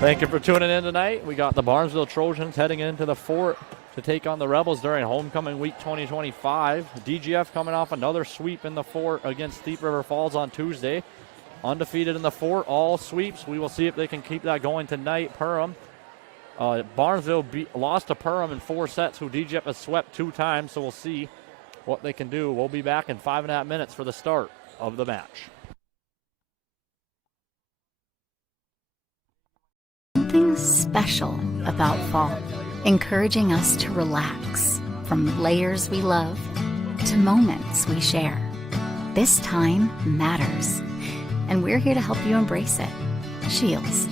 Thank you for tuning in tonight. We got the Barnesville Trojans heading into the fort to take on the Rebels during homecoming week 2025. DGF coming off another sweep in the fort against Thief River Falls on Tuesday. Undefeated in the fort, all sweeps. We will see if they can keep that going tonight. Barnesville lost to Perham in 4 sets, who DGF has swept 2 times, so we'll see what they can do. We'll be back in 5.5 minutes for the start of the match. Something special about fall, encouraging us to relax from layers we love to moments we share. This time matters, and we're here to help you embrace it. Shields.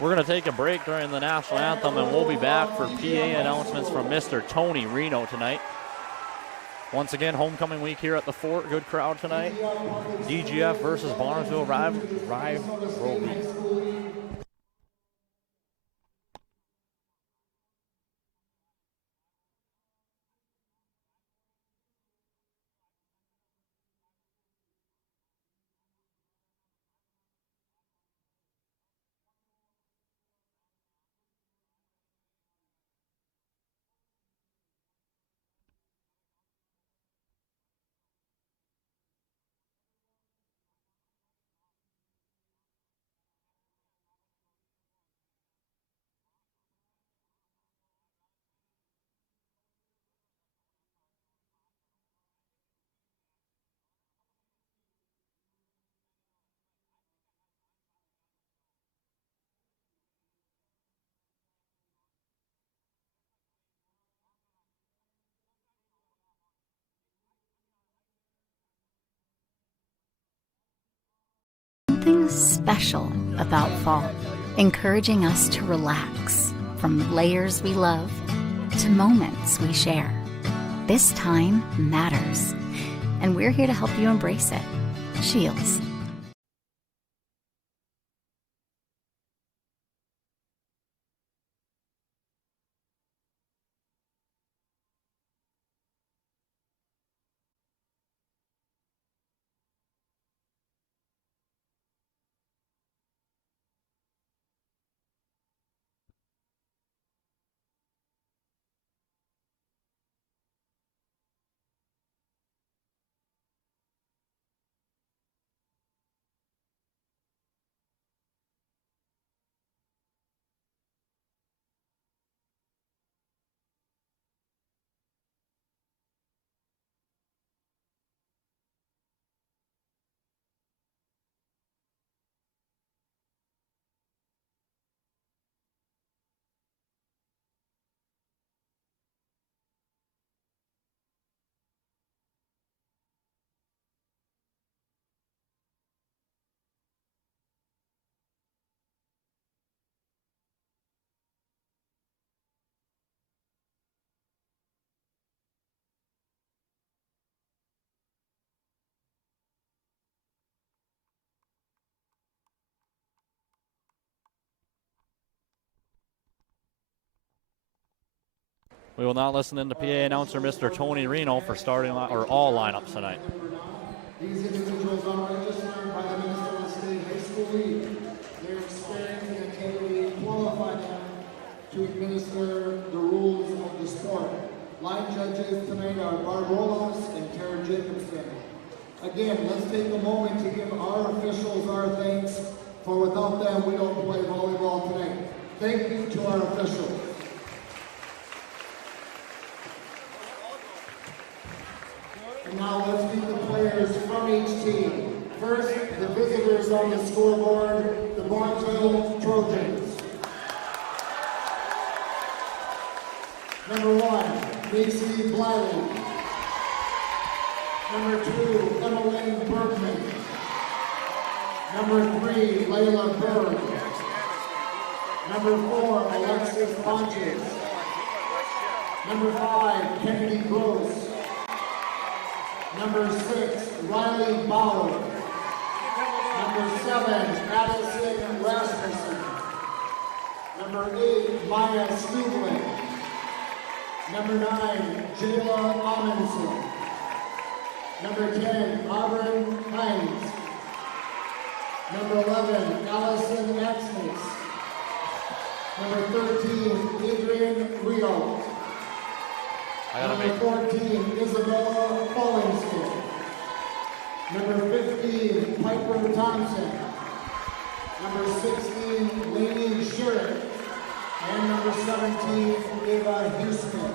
We're going to take a break during the national anthem, and we'll be back for PA announcements from Mr. Tony Reno tonight. Once again, homecoming week here at the Fort. Good crowd tonight. DGF versus Barnesville rivalry. Something special about fall, encouraging us to relax from layers we love to moments we share. This time matters, and we're here to help you embrace it. Shields. We will now listen in to PA announcer Mr. Tony Reno for starting all lineups tonight. These individuals are registered by the Minnesota State High School League. Their experience and activity qualify them to administer the rules of the sport. Line judges tonight are Barb Roloffs and Kara Jacobson. Again, let's take a moment to give our officials our thanks, for without them we don't play volleyball tonight. Thank you to our officials. And now let's meet the players from each team. First, the visitors on the scoreboard, the Barnesville Trojans. Number 1, Macy Blyden. Number 2, Emmeline Bergman. Number 3, Layla Berg. Number 4, Alexis Bonches. Number 5, Kennedy Gross. Number 6, Riley Bauer. Number 7, Addison Rasmussen. Number 8, Maya Stubling. Number 9, Jayla Amundsen. Number 10, Auburn Hines. Number 11, Allison Axnis. Number 13, Adrian Rio. Number 14, Isabella Fallingston. Number 15, Piper Thompson. Number 16, Lainey Sherrick. And number 17, Ava Houston.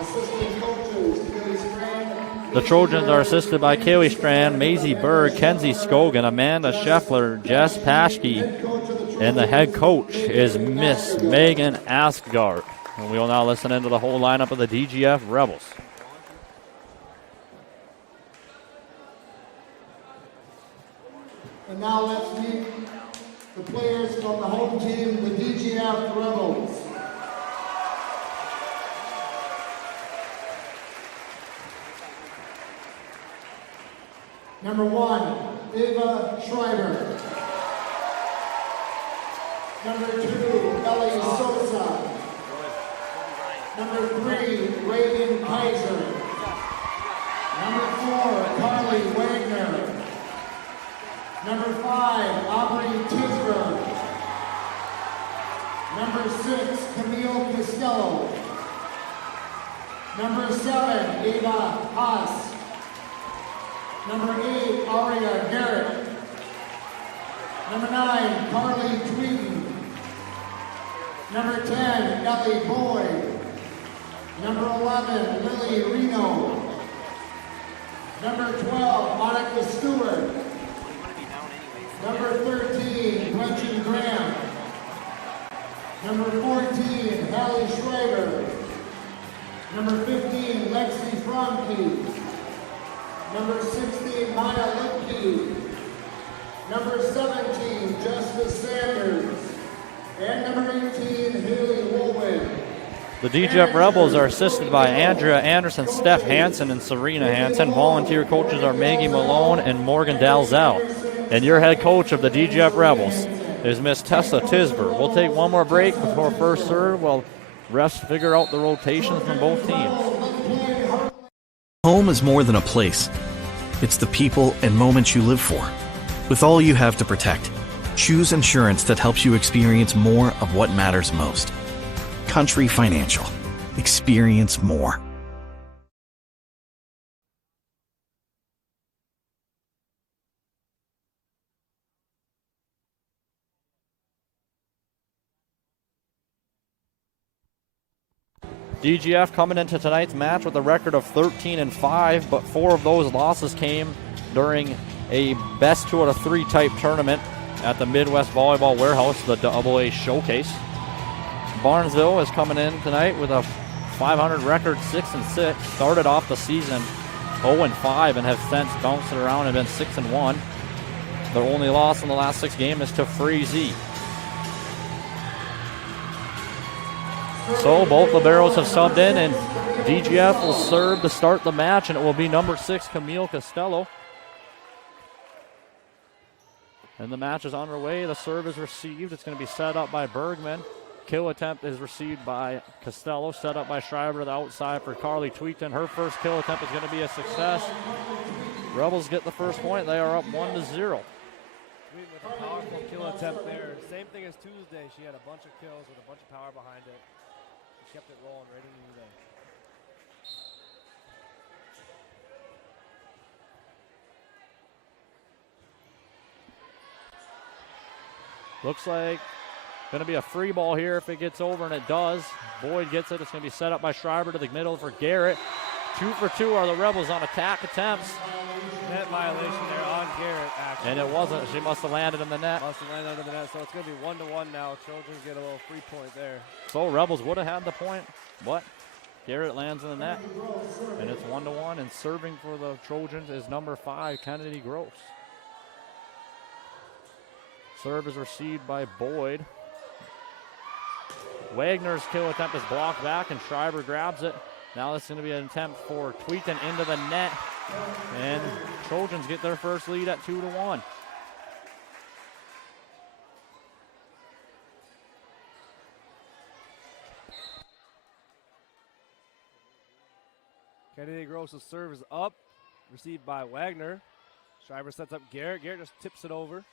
Assistant coaches, Kaylee Strand. The Trojans are assisted by Kaylee Strand, Maisie Berg, Kenzie Scogan, Amanda Scheffler, Jess Paschke, and the head coach is Miss Megan Asgard. And we will now listen into the whole lineup of the DGF Rebels. And now let's meet the players from the home team, the DGF Rebels. Number 1, Ava Schreiber. Number 2, Ellie Sosa. Number 3, Reagan Kaiser. Number 4, Carly Wagner. Number 5, Aubrey Tisberg. Number 6, Camille Costello. Number 7, Ava Haas. Number 8, Aria Garrett. Number 9, Carly Tweeden. Number 10, Ellie Boyd. Number 11, Lily Reno. Number 12, Monica Stewart. Number 13, Gretchen Graham. Number 14, Hallie Schreiber. Number 15, Lexi Fromke. Number 16, Maya Lipke. Number 17, Justice Sanders. And number 18, Haley Woolwin. The DGF Rebels are assisted by Andrea Anderson, Steph Hansen, and Serena Hansen. Volunteer coaches are Maggie Malone and Morgan Dalzell. And your head coach of the DGF Rebels is Miss Tessa Tisber. We'll take one more break before first serve while refs figure out the rotations from both teams. Home is more than a place. It's the people and moments you live for. With all you have to protect, choose insurance that helps you experience more of what matters most. Country Financial. Experience more. DGF coming into tonight's match with a record of 13-5, but 4 of those losses came during a best 2 out of 3 type tournament at the Midwest Volleyball Warehouse, the AA Showcase. Barnesville is coming in tonight with a 500 record, 6-6. Started off the season 0-5 and have since bounced it around and been 6-1. Their only loss in the last 6 games is to Freezy. So both liberos have subbed in, and DGF will serve to start the match, and it will be number 6, Camille Costello. And the match is underway. The serve is received. It's going to be set up by Bergman. Kill attempt is received by Costello, set up by Schreiber to the outside for Carly Tweekton. Her first kill attempt is going to be a success. Rebels get the first point. They are up 1-0. With a powerful kill attempt there. Same thing as Tuesday. She had a bunch of kills with a bunch of power behind it. She kept it rolling right into the Looks like going to be a free ball here if it gets over, and it does. Boyd gets it. It's going to be set up by Schreiber to the middle for Garrett. 2 for 2 are the Rebels on attack attempts. net violation there on Garrett, actually. And it wasn't. She must have landed in the net. Must have landed in the net, so it's going to be 1-1 now. Children get a little free point there. So Rebels would have had the point, but Garrett lands in the net. And it's 1-1, and serving for the Trojans is number 5, Kennedy Gross. Serve is received by Boyd. Wagner's kill attempt is blocked back, and Schreiber grabs it. Now it's going to be an attempt for Tweeten into the net. And Trojans get their first lead at 2-1. Kennedy Gross's serve is up, received by Wagner. Schreiber sets up Garrett. Garrett just tips it over.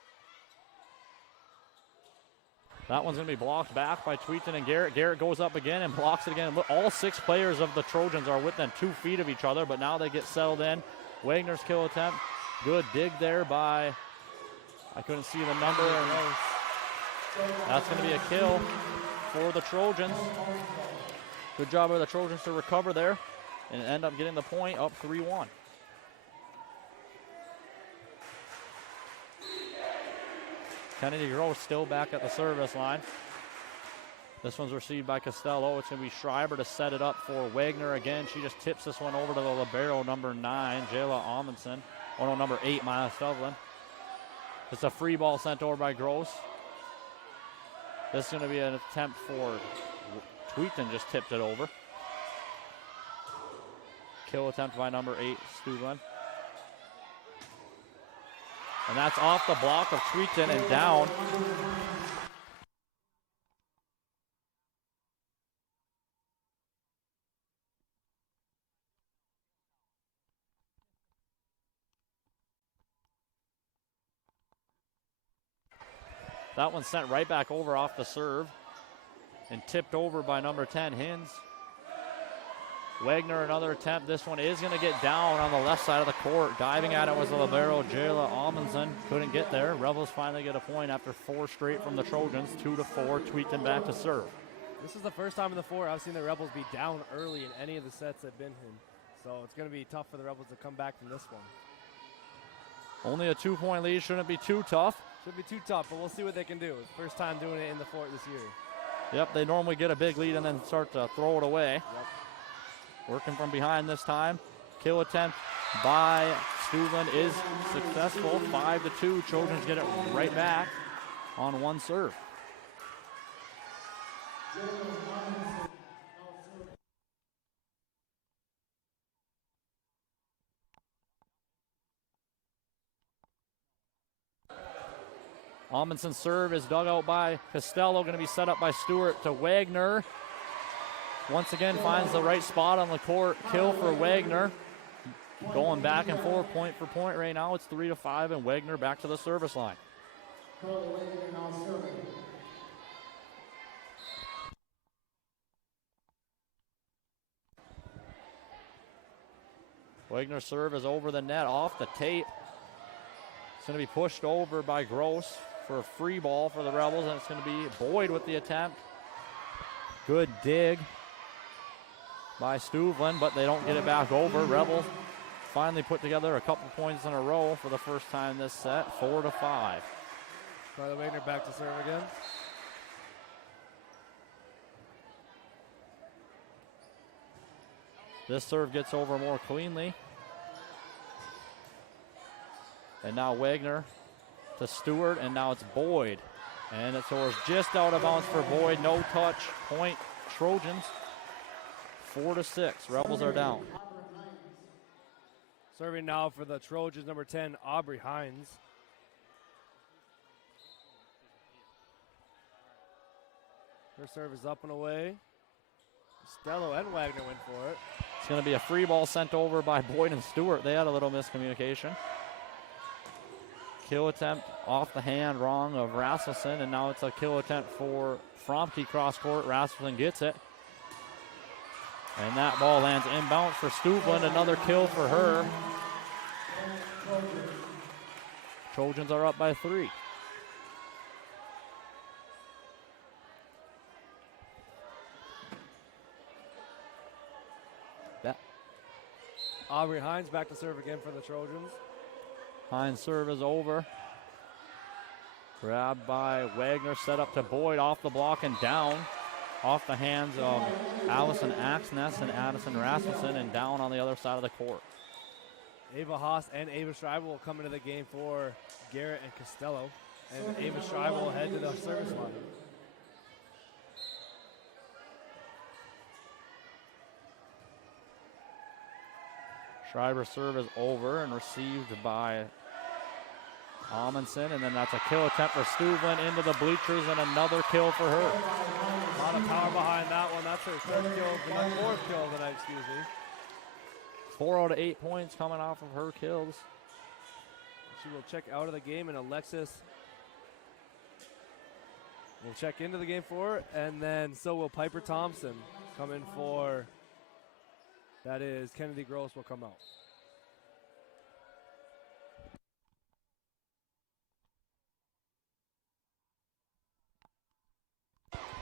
That one's going to be blocked back by Tweeten and Garrett. Garrett goes up again and blocks it again. All 6 players of the Trojans are within 2 feet of each other, but now they get settled in. Wagner's kill attempt. Good dig there by, I couldn't see the number. That's going to be a kill for the Trojans. Good job by the Trojans to recover there and end up getting the point, up 3-1. Kennedy Gross still back at the service line. This one's received by Costello. It's going to be Schreiber to set it up for Wagner again. She just tips this one over to the libero, number 9, Jayla Amundsen. Oh no, number 8, Miles Sutherland. It's a free ball sent over by Gross. This is going to be an attempt for Tweeton, just tipped it over. Kill attempt by number 8, Stuvlin. And that's off the block of Tweeton and down. That one sent right back over off the serve and tipped over by number 10, Hins. Wagner, another attempt. This one is going to get down on the left side of the court. Diving at it was the libero, Jayla Amundsen. Couldn't get there. Rebels finally get a point after 4 straight from the Trojans. 2-4, Tweeton back to serve. This is the first time in the 4 I've seen the Rebels be down early in any of the sets they've been in. So it's going to be tough for the Rebels to come back from this one. Only a 2-point lead. Shouldn't be too tough. Should be too tough, but we'll see what they can do. It's first time doing it in the fort this year. Yep, they normally get a big lead and then start to throw it away. Yep. Working from behind this time. Kill attempt by Stuvlin is successful. 5-2. Trojans get it right back on one serve. Amundsen's serve is dug out by Costello, going to be set up by Stewart to Wagner. Once again, finds the right spot on the court. Kill for Wagner. Going back and forth, point for point right now. It's 3-5, and Wagner back to the service line. Wagner's serve is over the net, off the tape. It's going to be pushed over by Gross for a free ball for the Rebels, and it's going to be Boyd with the attempt. Good dig by Stuvlin, but they don't get it back over. Rebels finally put together a couple points in a row for the first time this set, 4-5. Carla Wagner back to serve again. This serve gets over more cleanly. And now Wagner to Stewart, and now it's Boyd. And it's just out of bounds for Boyd. No touch. Point Trojans. 4-6. Rebels are down. Serving now for the Trojans, number 10, Aubrey Hines. Her serve is up and away. Costello and Wagner went for it. It's going to be a free ball sent over by Boyd and Stewart. They had a little miscommunication. Kill attempt off the hand wrong of Rasmussen, and now it's a kill attempt for Fromke cross court. Rasmussen gets it. And that ball lands inbound for Stuvlin. Another kill for her. Trojans are up by 3. Aubrey Hines back to serve again for the Trojans. Hines' serve is over. Grabbed by Wagner, set up to Boyd, off the block and down. Off the hands of Allison Axness and Addison Rasmussen, and down on the other side of the court. Ava Haas and Ava Schreiber will come into the game for Garrett and Costello. And Ava Schreiber will head to the service line. Schreiber's serve is over and received by Amundsen, and then that's a kill attempt for Stuvlin into the bleachers, and another kill for her. A lot of power behind that one. That's her fourth kill of the night, excuse me. 4 out of 8 points coming off of her kills. She will check out of the game, and Alexis will check into the game for her, and then so will Piper Thompson come in for, that is, Kennedy Gross will come out.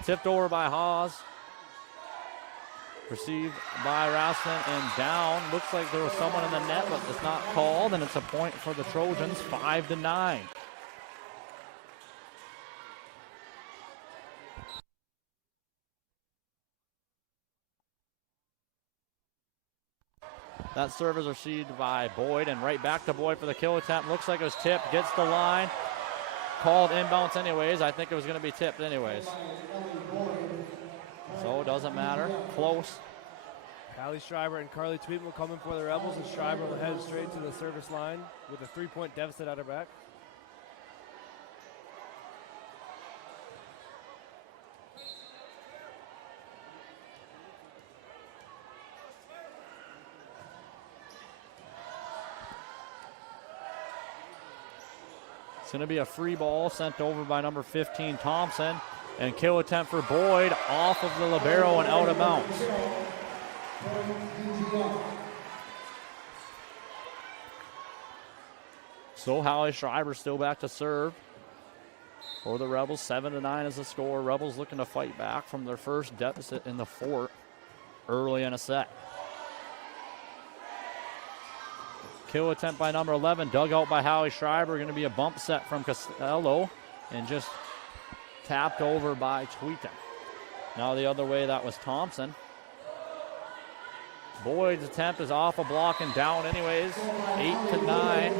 Tipped over by Haas. Received by Rasmussen and down. Looks like there was someone in the net, but it's not called, and it's a point for the Trojans, 5-9. That serve is received by Boyd, and right back to Boyd for the kill attempt. Looks like it was tipped, gets the line. called inbounds anyways. I think it was going to be tipped anyways. So it doesn't matter. Close. Callie Schreiber and Carly Tweeten will come in for the Rebels, and Schreiber will head straight to the service line with a 3-point deficit at her back. It's going to be a free ball sent over by number 15, Thompson. And kill attempt for Boyd off of the libero and out of bounds. So Hallie Schreiber still back to serve for the Rebels. 7-9 is the score. Rebels looking to fight back from their first deficit in the fort early in a set. Kill attempt by number 11, dug out by Hallie Schreiber. Going to be a bump set from Costello and just tapped over by Tweeten. Now the other way, that was Thompson. Boyd's attempt is off a block and down anyways. 8-9.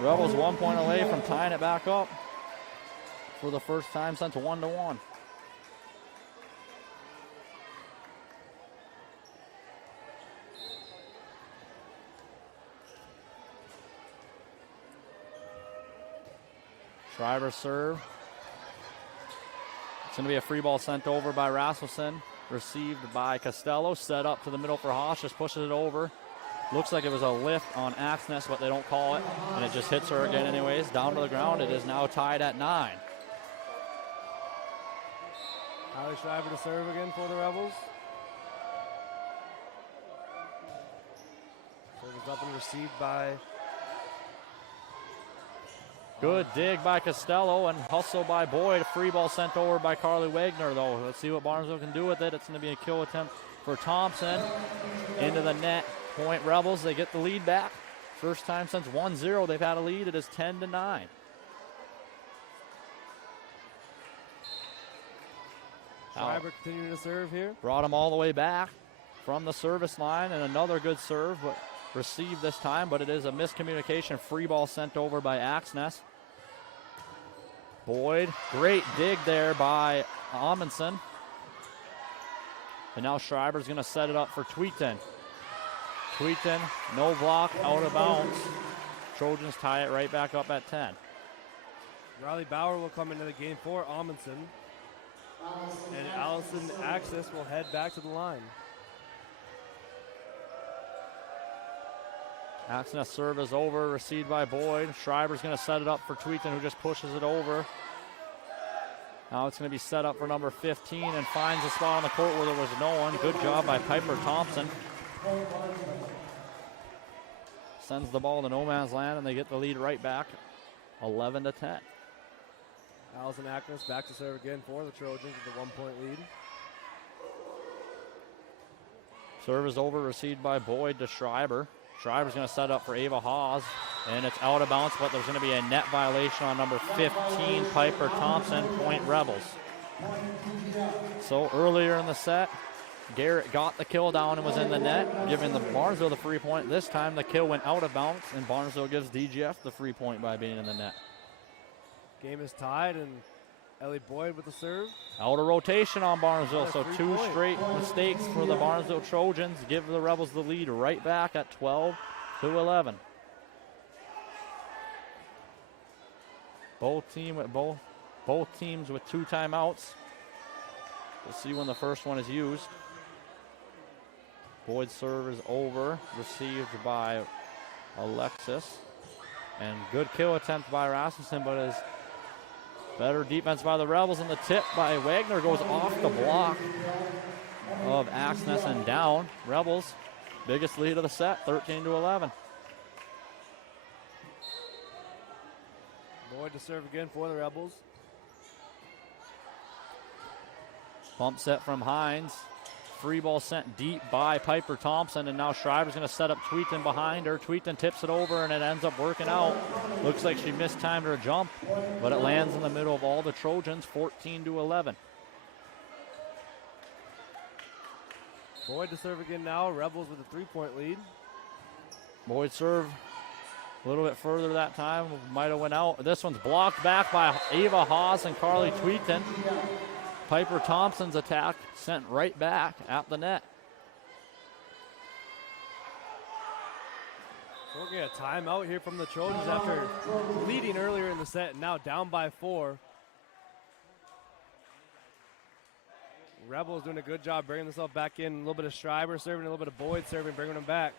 Rebels 1 point away from tying it back up for the first time since 1-1. Schreiber serve. It's going to be a free ball sent over by Rasmussen. Received by Costello. Set up to the middle for Haas. Just pushes it over. Looks like it was a lift on Axness, but they don't call it. And it just hits her again anyways. Down to the ground. It is now tied at 9. Hallie Schreiber to serve again for the Rebels. Serve is up and received by... Good dig by Costello and hustle by Boyd. Free ball sent over by Carly Wagner, though. Let's see what Barnesville can do with it. It's going to be a kill attempt for Thompson. Into the net. Point Rebels. They get the lead back. First time since 1-0 they've had a lead. It is 10-9. Schreiber continuing to serve here. Brought him all the way back from the service line, and another good serve, but received this time, but it is a miscommunication. Free ball sent over by Axness. Boyd, great dig there by Amundsen. And now Schreiber's going to set it up for Tweeten. Tweeten, no block, out of bounds. Trojans tie it right back up at 10. Riley Bauer will come into the game for Amundsen. And Allison Axis will head back to the line. Axness serve is over, received by Boyd. Schreiber's going to set it up for Tweeten, who just pushes it over. Now it's going to be set up for number 15 and finds a spot on the court where there was no one. Good job by Piper Thompson. Sends the ball to no man's land, and they get the lead right back, 11-10. Allison Axis back to serve again for the Trojans with a 1 point lead. Serve is over, received by Boyd to Schreiber. Schreiber's going to set up for Ava Haas, and it's out of bounds, but there's going to be a net violation on number 15, Piper Thompson, point Rebels. So earlier in the set, Garrett got the kill down and was in the net, giving the Barnesville the free point. This time the kill went out of bounds, and Barnesville gives DGF the free point by being in the net. Game is tied, and Ellie Boyd with the serve. Out of rotation on Barnesville, so 2 straight mistakes for the Barnesville Trojans. Give the Rebels the lead right back at 12-11. Both teams with 2 timeouts. We'll see when the first one is used. Boyd's serve is over, received by Alexis. And good kill attempt by Rasmussen, but is better defense by the Rebels, and the tip by Wagner goes off the block of Axness and down. Rebels, biggest lead of the set, 13-11. Boyd to serve again for the Rebels. Bump set from Hines. Free ball sent deep by Piper Thompson, and now Schreiber's going to set up Tweeten behind her. Tweeten tips it over, and it ends up working out. Looks like she mistimed her jump, but it lands in the middle of all the Trojans, 14-11. Boyd to serve again now. Rebels with a 3 point lead. Boyd serve A little bit further that time, might have went out. This one's blocked back by Ava Haas and Carly Tweeton. Piper Thompson's attack sent right back at the net. So we're getting a timeout here from the Trojans after leading earlier in the set and now down by 4. Rebels doing a good job bringing themselves back in. A little bit of Schreiber serving, a little bit of Boyd serving, bringing them back.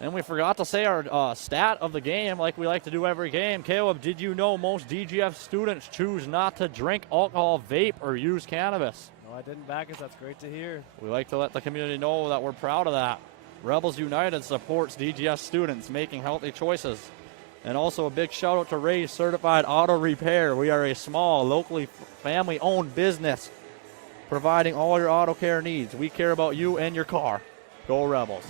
And we forgot to say our stat of the game like we like to do every game. Caleb, did you know most DGF students choose not to drink alcohol, vape, or use cannabis? No, I didn't, Backus. That's great to hear. We like to let the community know that we're proud of that. Rebels United supports DGF students making healthy choices. And also a big shout out to Ray's Certified Auto Repair. We are a small, locally family-owned business providing all your auto care needs. We care about you and your car. Go Rebels.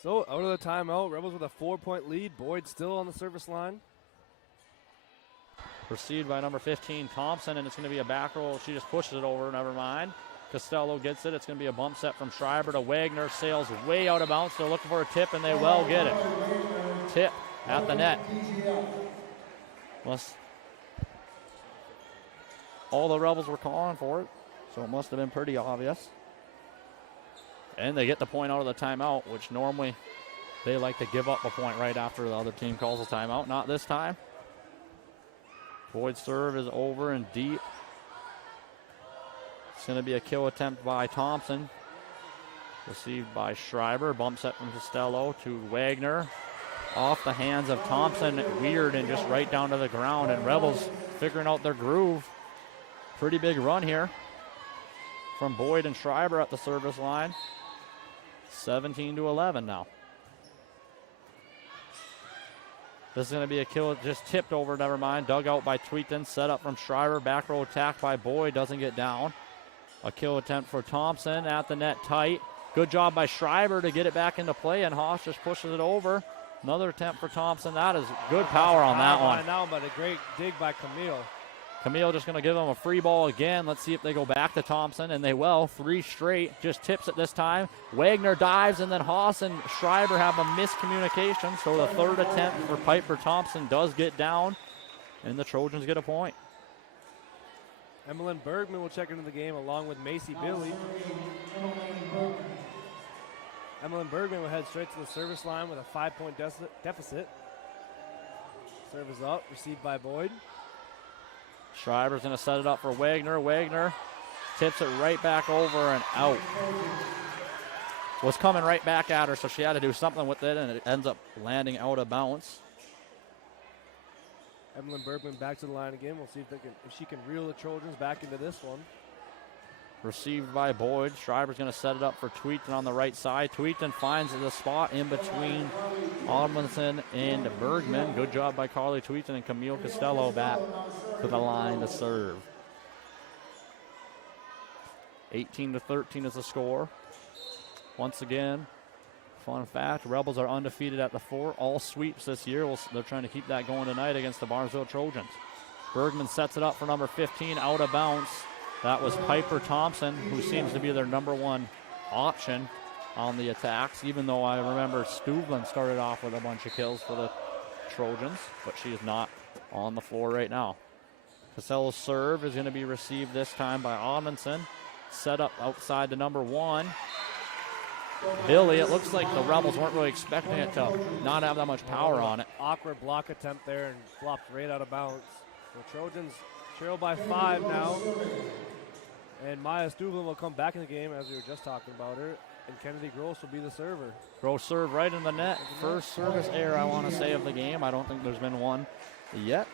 So out of the timeout, Rebels with a 4-point lead. Boyd still on the service line. Received by number 15, Thompson, and it's going to be a back roll. She just pushes it over, never mind. Costello gets it. It's going to be a bump set from Schreiber to Wagner. Sails way out of bounds. They're looking for a tip, and they well get it. Tip at the net. All the Rebels were calling for it, so it must have been pretty obvious. And they get the point out of the timeout, which normally they like to give up a point right after the other team calls a timeout. Not this time. Boyd's serve is over and deep. It's going to be a kill attempt by Thompson. Received by Schreiber. Bump set from Costello to Wagner. Off the hands of Thompson. Weird and just right down to the ground. And Rebels figuring out their groove. Pretty big run here from Boyd and Schreiber at the service line. 17-11 now. This is going to be a kill, just tipped over, never mind. Dug out by Tweeton, set up from Schreiber. Back row attack by Boyd, doesn't get down. A kill attempt for Thompson at the net tight. Good job by Schreiber to get it back into play, and Haas just pushes it over. Another attempt for Thompson. That is good power on that one. Now, but a great dig by Camille. Camille just going to give them a free ball again. Let's see if they go back to Thompson, and they will. 3 straight, just tips it this time. Wagner dives, and then Haas and Schreiber have a miscommunication. So the third attempt for Piper Thompson does get down, and the Trojans get a point. Emmeline Bergman will check into the game along with Macy Billy. Emmeline Bergman will head straight to the service line with a 5-point deficit. Service up, received by Boyd. Schreiber's going to set it up for Wagner. Wagner tips it right back over and out. Was coming right back at her, so she had to do something with it, and it ends up landing out of bounds. Emmeline Bergman back to the line again. We'll see if she can reel the Trojans back into this one. Received by Boyd. Schreiber's going to set it up for Tweeton on the right side. Tweeton finds the spot in between Odmanson and Bergman. Good job by Carly Tweeton and Camille Costello back to the line to serve. 18-13 is the score. Once again, fun fact, Rebels are undefeated at the 4. All sweeps this year. They're trying to keep that going tonight against the Barnesville Trojans. Bergman sets it up for number 15, out of bounds. That was Piper Thompson, who seems to be their number 1 option on the attacks, even though I remember Stuvlin started off with a bunch of kills for the Trojans, but she is not on the floor right now. Costello's serve is going to be received this time by Odmanson. Set up outside the number 1. Billy, it looks like the Rebels weren't really expecting it to not have that much power on it. Awkward block attempt there and flopped right out of bounds. The Trojans trail by 5 now. And Maya Stuvlin will come back in the game, as we were just talking about her. And Kennedy Gross will be the server. Gross serve right in the net. First service error, I want to say, of the game. I don't think there's been one yet.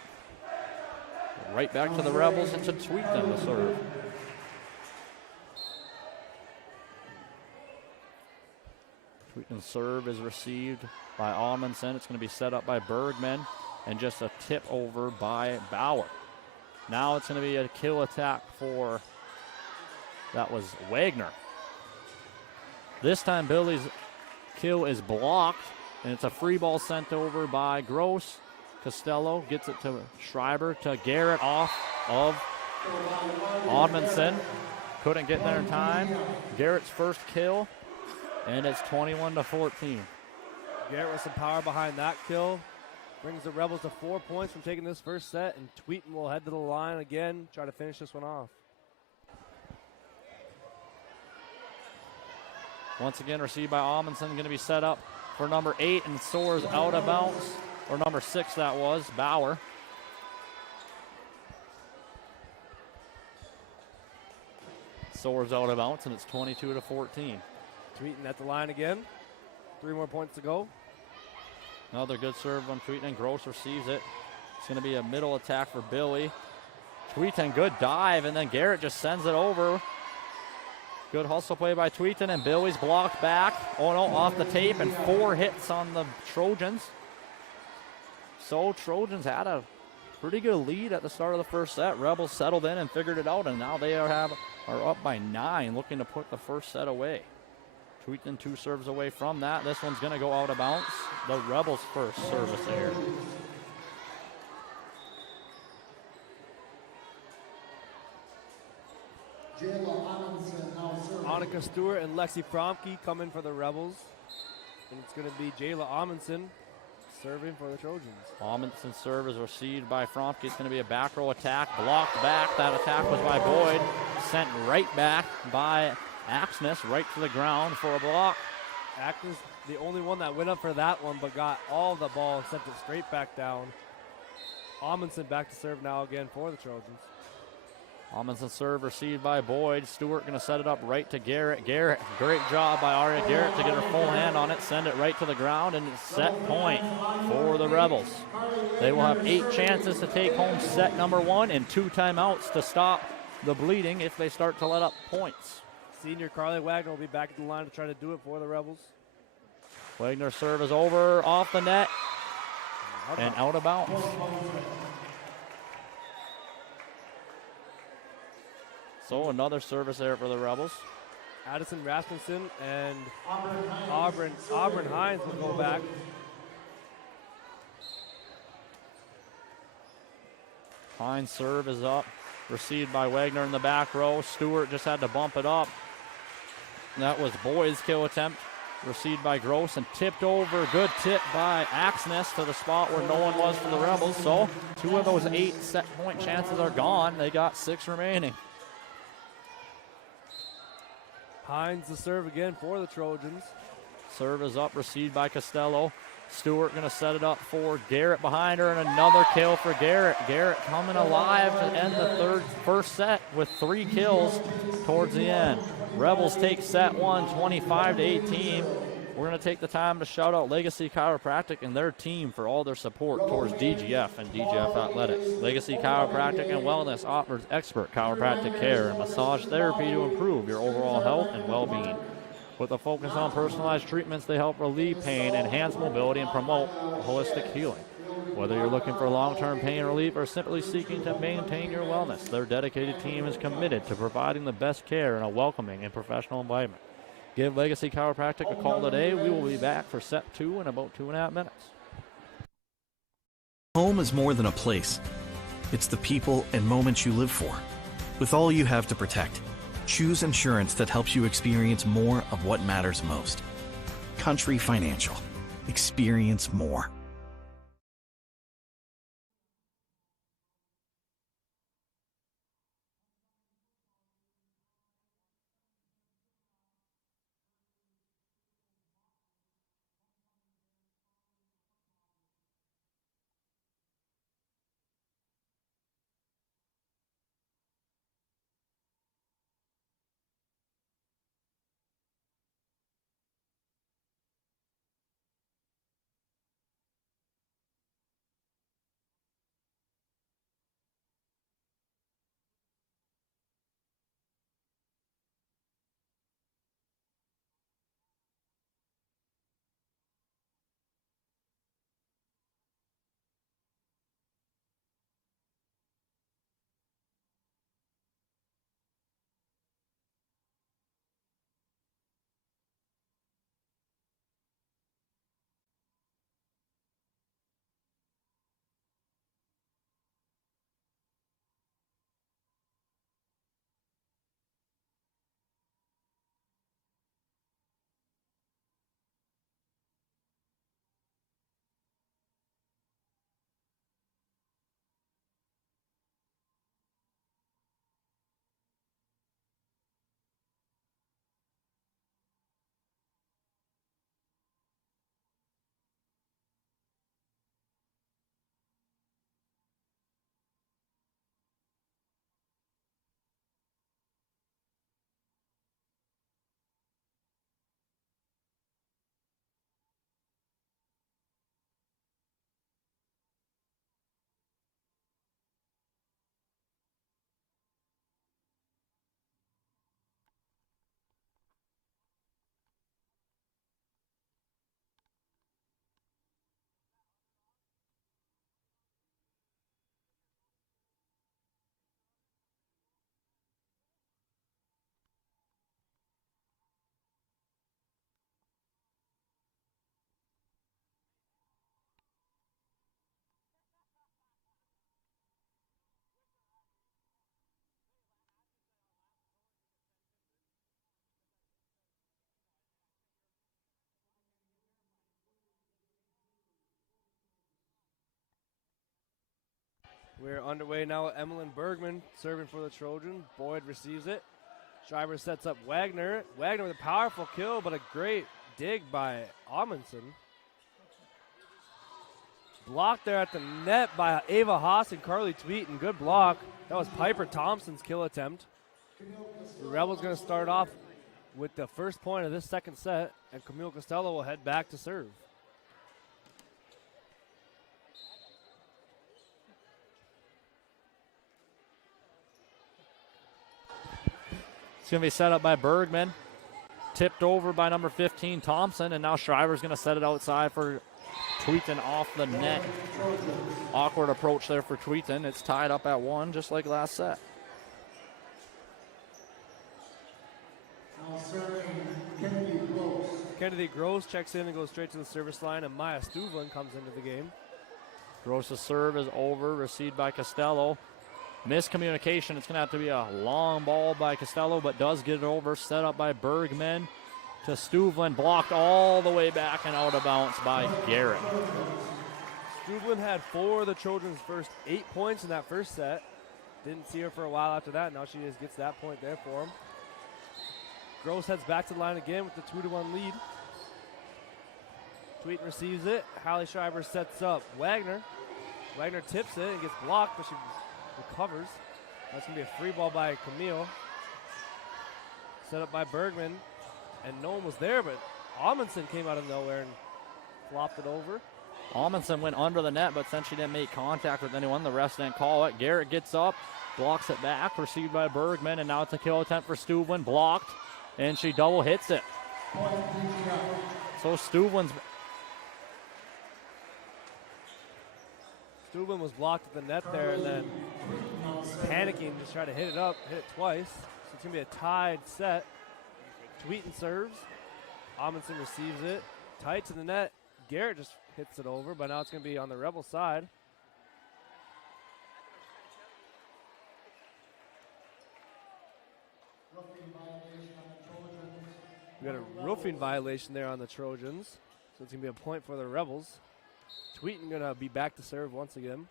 Right back to the Rebels and to Tweeton to serve. Tweeton's serve is received by Amundsen. It's going to be set up by Bergman, and just a tip over by Bauer. Now it's going to be a kill attack for, that was Wagner. This time Billy's kill is blocked, and it's a free ball sent over by Gross. Costello gets it to Schreiber, to Garrett off of Oddmanson. Couldn't get there in time. Garrett's first kill, and it's 21-14. Garrett with some power behind that kill. Brings the Rebels to 4 points from taking this first set, and Tweeten will head to the line again, try to finish this one off. Once again, received by Amundsen, going to be set up for number 8, and soars out of bounds, or number 6 that was, Bauer. Soars out of bounds, and it's 22-14. Tweeten at the line again. 3 more points to go. Another good serve on Tweeten, and Gross receives it. It's going to be a middle attack for Billy. Tweeten, good dive, and then Garrett just sends it over. Good hustle play by Tweeten, and Billy's blocked back. Oh no, off the tape, and 4 hits on the Trojans. So Trojans had a pretty good lead at the start of the first set. Rebels settled in and figured it out, and now they are up by 9, looking to put the first set away. Tweeten 2 serves away from that. This one's going to go out of bounds. The Rebels' first service error. Annika Stewart and Lexi Fromke come in for the Rebels. And it's going to be Jayla Amundsen serving for the Trojans. Amundsen's serve is received by Fromke. It's going to be a back row attack, blocked back. That attack was by Boyd. Sent right back by Axness, right to the ground for a block. Axness, the only one that went up for that one, but got all the ball and sent it straight back down. Amundsen back to serve now again for the Trojans. Amundsen serve received by Boyd. Stewart going to set it up right to Garrett. Garrett, great job by Aria Garrett to get her full hand on it, send it right to the ground, and set point for the Rebels. They will have 8 chances to take home set number 1 and 2 timeouts to stop the bleeding if they start to let up points. Senior Carly Wagner will be back at the line to try to do it for the Rebels. Wagner's serve is over, off the net, and out of bounds. So another service error for the Rebels. Addison Rasmussen and Auburn Hines will go back. Hines' serve is up, received by Wagner in the back row. Stewart just had to bump it up. That was Boyd's kill attempt, received by Gross and tipped over. Good tip by Axness to the spot where no one was for the Rebels. So 2 of those 8 set point chances are gone. They got 6 remaining. Hines the serve again for the Trojans. Serve is up, received by Costello. Stewart going to set it up for Garrett behind her, and another kill for Garrett. Garrett coming alive to end the first set with 3 kills towards the end. Rebels take set 1, 25-18. We're going to take the time to shout out Legacy Chiropractic and their team for all their support towards DGF and DGF Athletics. Legacy Chiropractic and Wellness offers expert chiropractic care and massage therapy to improve your overall health and well-being. With a focus on personalized treatments, they help relieve pain, enhance mobility, and promote holistic healing. Whether you're looking for long-term pain relief or simply seeking to maintain your wellness, their dedicated team is committed to providing the best care in a welcoming and professional environment. Give Legacy Chiropractic a call today. We will be back for set 2 in about 2.5 minutes. Home is more than a place. It's the people and moments you live for. With all you have to protect, choose insurance that helps you experience more of what matters most. Country Financial. Experience more. We're underway now. Emmeline Bergman serving for the Trojans. Boyd receives it. Schreiber sets up Wagner. Wagner with a powerful kill, but a great dig by Amundsen. Blocked there at the net by Ava Haas and Carly Tweeten. Good block. That was Piper Thompson's kill attempt. The Rebels going to start off with the first point of this second set, and Camille Costello will head back to serve. It's going to be set up by Bergman. Tipped over by number 15, Thompson, and now Schreiber's going to set it outside for Tweeten off the net. Awkward approach there for Tweeten. It's tied up at 1, just like last set. Now serving Kennedy Gross. Kennedy Gross checks in and goes straight to the service line, and Maya Stuvlin comes into the game. Gross's serve is over, received by Costello. Miscommunication. It's going to have to be a long ball by Costello, but does get it over. Set up by Bergman to Stuvlin. Blocked all the way back and out of bounds by Garrett. Stuvlin had 4 of the Trojans' first 8 points in that first set. Didn't see her for a while after that. Now she just gets that point there for him. Gross heads back to the line again with the 2-1 lead. Tweeten receives it. Hallie Schreiber sets up Wagner. Wagner tips it and gets blocked, but she recovers. That's going to be a free ball by Camille. Set up by Bergman. And no one was there, but Amundsen came out of nowhere and flopped it over. Amundsen went under the net, but since she didn't make contact with anyone, the refs didn't call it. Garrett gets up, blocks it back, received by Bergman, and now it's a kill attempt for Stuvlin. Blocked, and she double hits it. So Stuvlin was blocked at the net there, and then panicking, just try to hit it twice. So it's going to be a tied set. Tweeten serves. Amundsen receives it. Tight to the net. Garrett just hits it over, but now it's going to be on the Rebel side. We got a roofing violation there on the Trojans. So it's going to be a point for the Rebels. Tweeten going to be back to serve once again.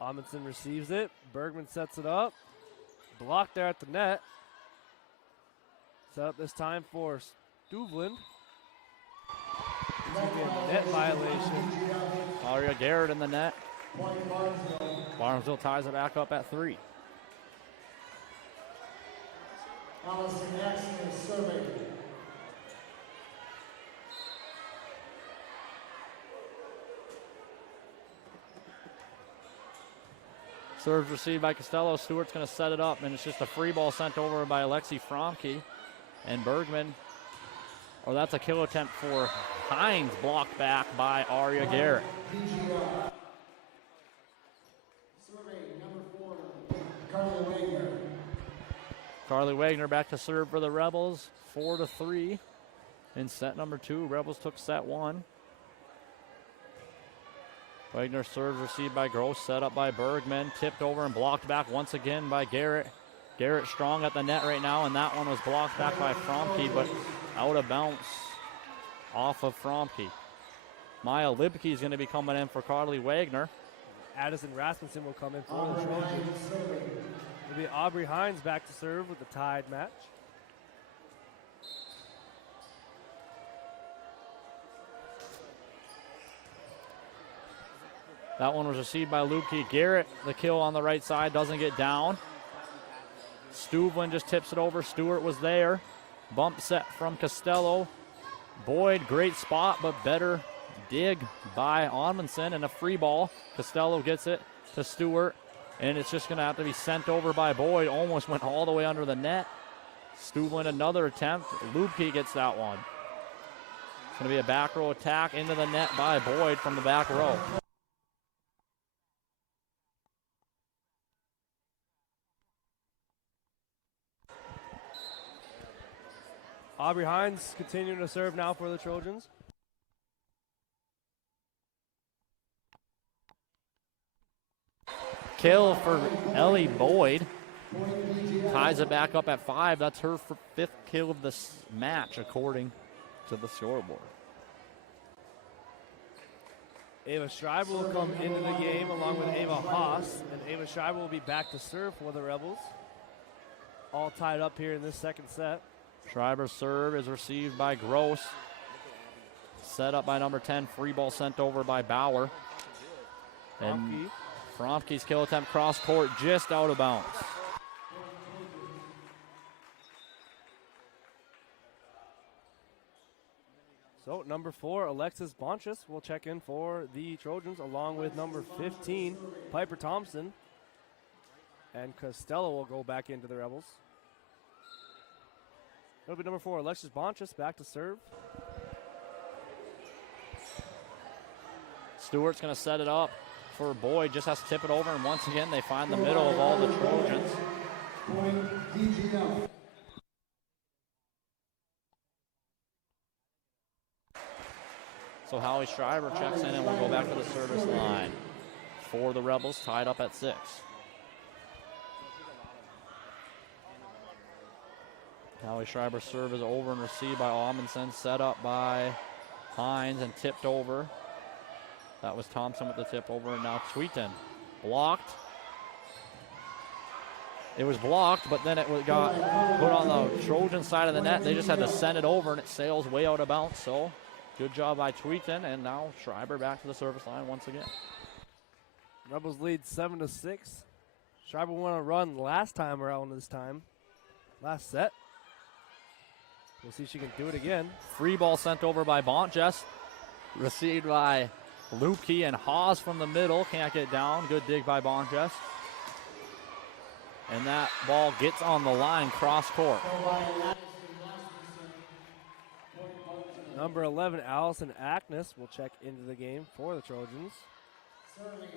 Amundsen receives it. Bergman sets it up. Blocked there at the net. Set up this time for Stuvlin. It's going to be a net violation. Aria Garrett in the net. Barnesville ties it back up at 3. Allison Jackson is serving. Serves received by Costello. Stewart's going to set it up, and it's just a free ball sent over by Alexi Franke. And Bergman, or that's a kill attempt for Hines, blocked back by Aria Garrett. Serving number 4, Carly Wagner. Carly Wagner back to serve for the Rebels, 4-3 in set number 2. Rebels took set 1. Wagner serves received by Gross, set up by Bergman, tipped over and blocked back once again by Garrett. Garrett strong at the net right now, and that one was blocked back by Fromke, but out of bounds off of Fromke. Maya Lipke is going to be coming in for Carly Wagner. Addison Rasmussen will come in for the Trojans. It'll be Aubrey Hines back to serve with the tied match. That one was received by Lupke. Garrett, the kill on the right side, doesn't get down. Stuvlin just tips it over. Stewart was there. Bump set from Costello. Boyd, great spot, but better dig by Amundsen and a free ball. Costello gets it to Stewart, and it's just going to have to be sent over by Boyd. Almost went all the way under the net. Stuvlin, another attempt. Lupke gets that one. It's going to be a back row attack into the net by Boyd from the back row. Aubrey Hines continuing to serve now for the Trojans. Kill for Ellie Boyd. Ties it back up at 5. That's her 5th kill of this match, according to the scoreboard. Ava Schreiber will come into the game along with Ava Haas, and Ava Schreiber will be back to serve for the Rebels. All tied up here in this second set. Schreiber's serve is received by Gross. Set up by number 10. Free ball sent over by Bauer. And Fromke's kill attempt cross court just out of bounds. So number 4, Alexis Bonchus will check in for the Trojans along with number 15, Piper Thompson. And Costello will go back into the Rebels. It'll be number 4, Alexis Bonchus back to serve. Stewart's going to set it up for Boyd. Just has to tip it over, and once again they find the middle of all the Trojans. So Howie Schreiber checks in and will go back to the service line for the Rebels, tied up at 6. Howie Schreiber's serve is over and received by Amundsen, set up by Hines and tipped over. That was Thompson with the tip over, and now Tweeten. Blocked. It was blocked, but then it got put on the Trojan side of the net. They just had to send it over, and it sails way out of bounds. So good job by Tweeten, and now Schreiber back to the service line once again. Rebels lead 7-6. Schreiber went on a run last time around this time. Last set. We'll see if she can do it again. Free ball sent over by Bontjes. Received by Lupke, and Haas from the middle. Can't get down. Good dig by Bontjes. And that ball gets on the line, cross court. Number 11, Allison Ackness will check into the game for the Trojans.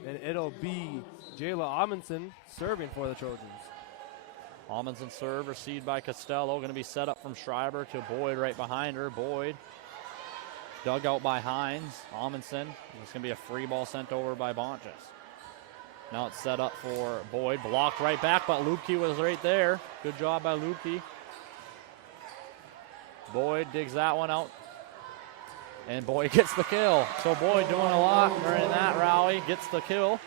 And it'll be Jayla Amundsen serving for the Trojans. Amundsen serve received by Costello. Going to be set up from Schreiber to Boyd right behind her. Boyd dug out by Hines. Amundsen. It's going to be a free ball sent over by Bontjes. Now it's set up for Boyd. Blocked right back, but Lupke was right there. Good job by Lupke. Boyd digs that one out. And Boyd gets the kill. So Boyd doing a lot during that rally. Gets the kill.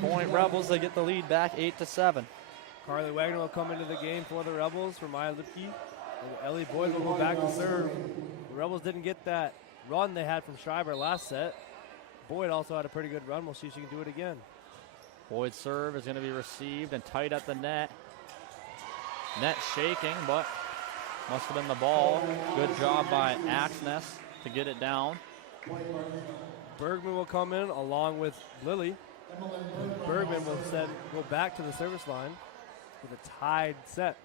Point Rebels, they get the lead back 8-7. Carly Wagner will come into the game for the Rebels for Maya Lipke. And Ellie Boyd will go back to serve. The Rebels didn't get that run they had from Schreiber last set. Boyd also had a pretty good run. We'll see if she can do it again. Boyd's serve is going to be received and tight at the net. Net shaking, but must have been the ball. Good job by Axness to get it down. Bergman will come in along with Lily. Bergman will go back to the service line with a tied set.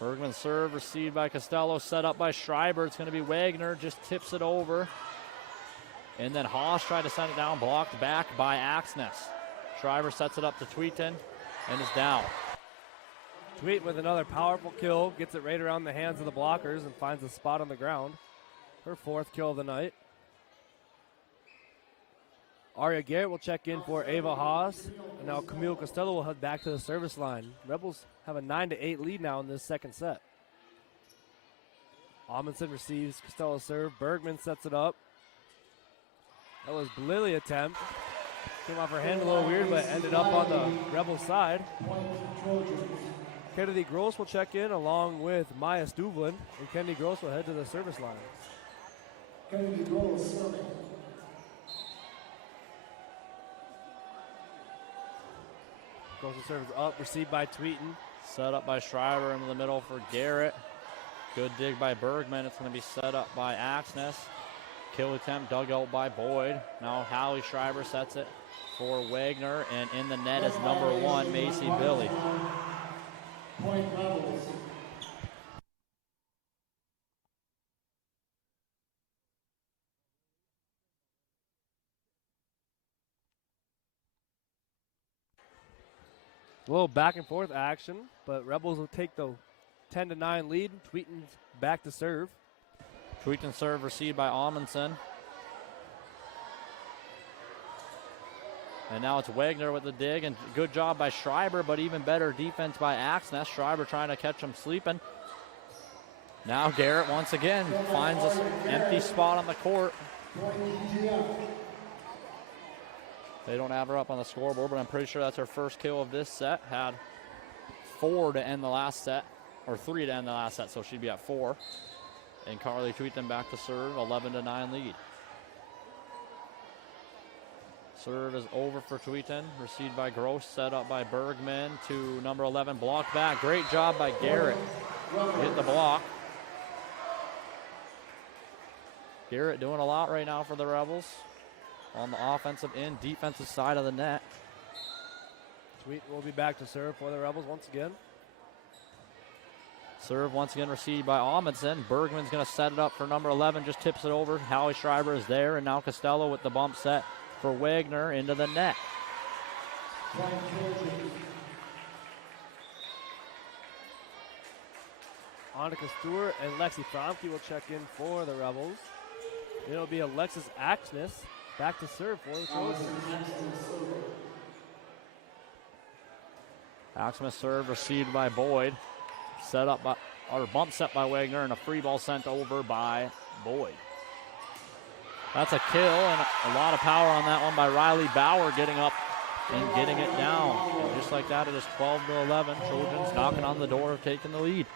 Bergman serve received by Costello, set up by Schreiber. It's going to be Wagner, just tips it over. And then Haas tried to send it down, blocked back by Axness. Schreiber sets it up to Tweeten and is down. Tweet with another powerful kill, gets it right around the hands of the blockers and finds a spot on the ground. Her 4th kill of the night. Aria Garrett will check in for Ava Haas. And now Camille Costello will head back to the service line. Rebels have a 9-8 lead now in this second set. Amundsen receives Costello's serve. Bergman sets it up. That was Lily attempt. Came off her hand a little weird, but ended up on the Rebels side. Kennedy Gross will check in along with Maya Stuvlin. And Kennedy Gross will head to the service line. Kennedy Gross serving. Gross' serve is up, received by Tweeten. Set up by Schreiber into the middle for Garrett. Good dig by Bergman. It's going to be set up by Axness. Kill attempt dug out by Boyd. Now Hallie Schreiber sets it for Wagner. And in the net is number 1, Macy Billy. Point Rebels. A little back and forth action, but Rebels will take the 10-9 lead. Tweeten's back to serve. Tweeten serve received by Amundsen. And now it's Wagner with the dig, and good job by Schreiber, but even better defense by Axness. Schreiber trying to catch him sleeping. Now Garrett once again finds an empty spot on the court. They don't have her up on the scoreboard, but I'm pretty sure that's her first kill of this set. Had 4 to end the last set, or 3 to end the last set, so she'd be at 4. And Carly Tweeten back to serve, 11-9 lead. Serve is over for Tweeten, received by Gross, set up by Bergman to number 11, blocked back. Great job by Garrett. Hit the block. Garrett doing a lot right now for the Rebels on the offensive and defensive side of the net. Tweeten will be back to serve for the Rebels once again. Serve once again received by Amundsen. Bergman's going to set it up for number 11, just tips it over. Hallie Schreiber is there, and now Costello with the bump set for Wagner into the net. Annika Stewart and Lexi Fromke will check in for the Rebels. It'll be Alexis Axness back to serve for the Trojans. Axness serve received by Boyd. Set up by, or bump set by Wagner, and a free ball sent over by Boyd. That's a kill, and a lot of power on that one by Riley Bauer, getting up and getting it down. And just like that, it is 12-11. Trojans knocking on the door of taking the lead.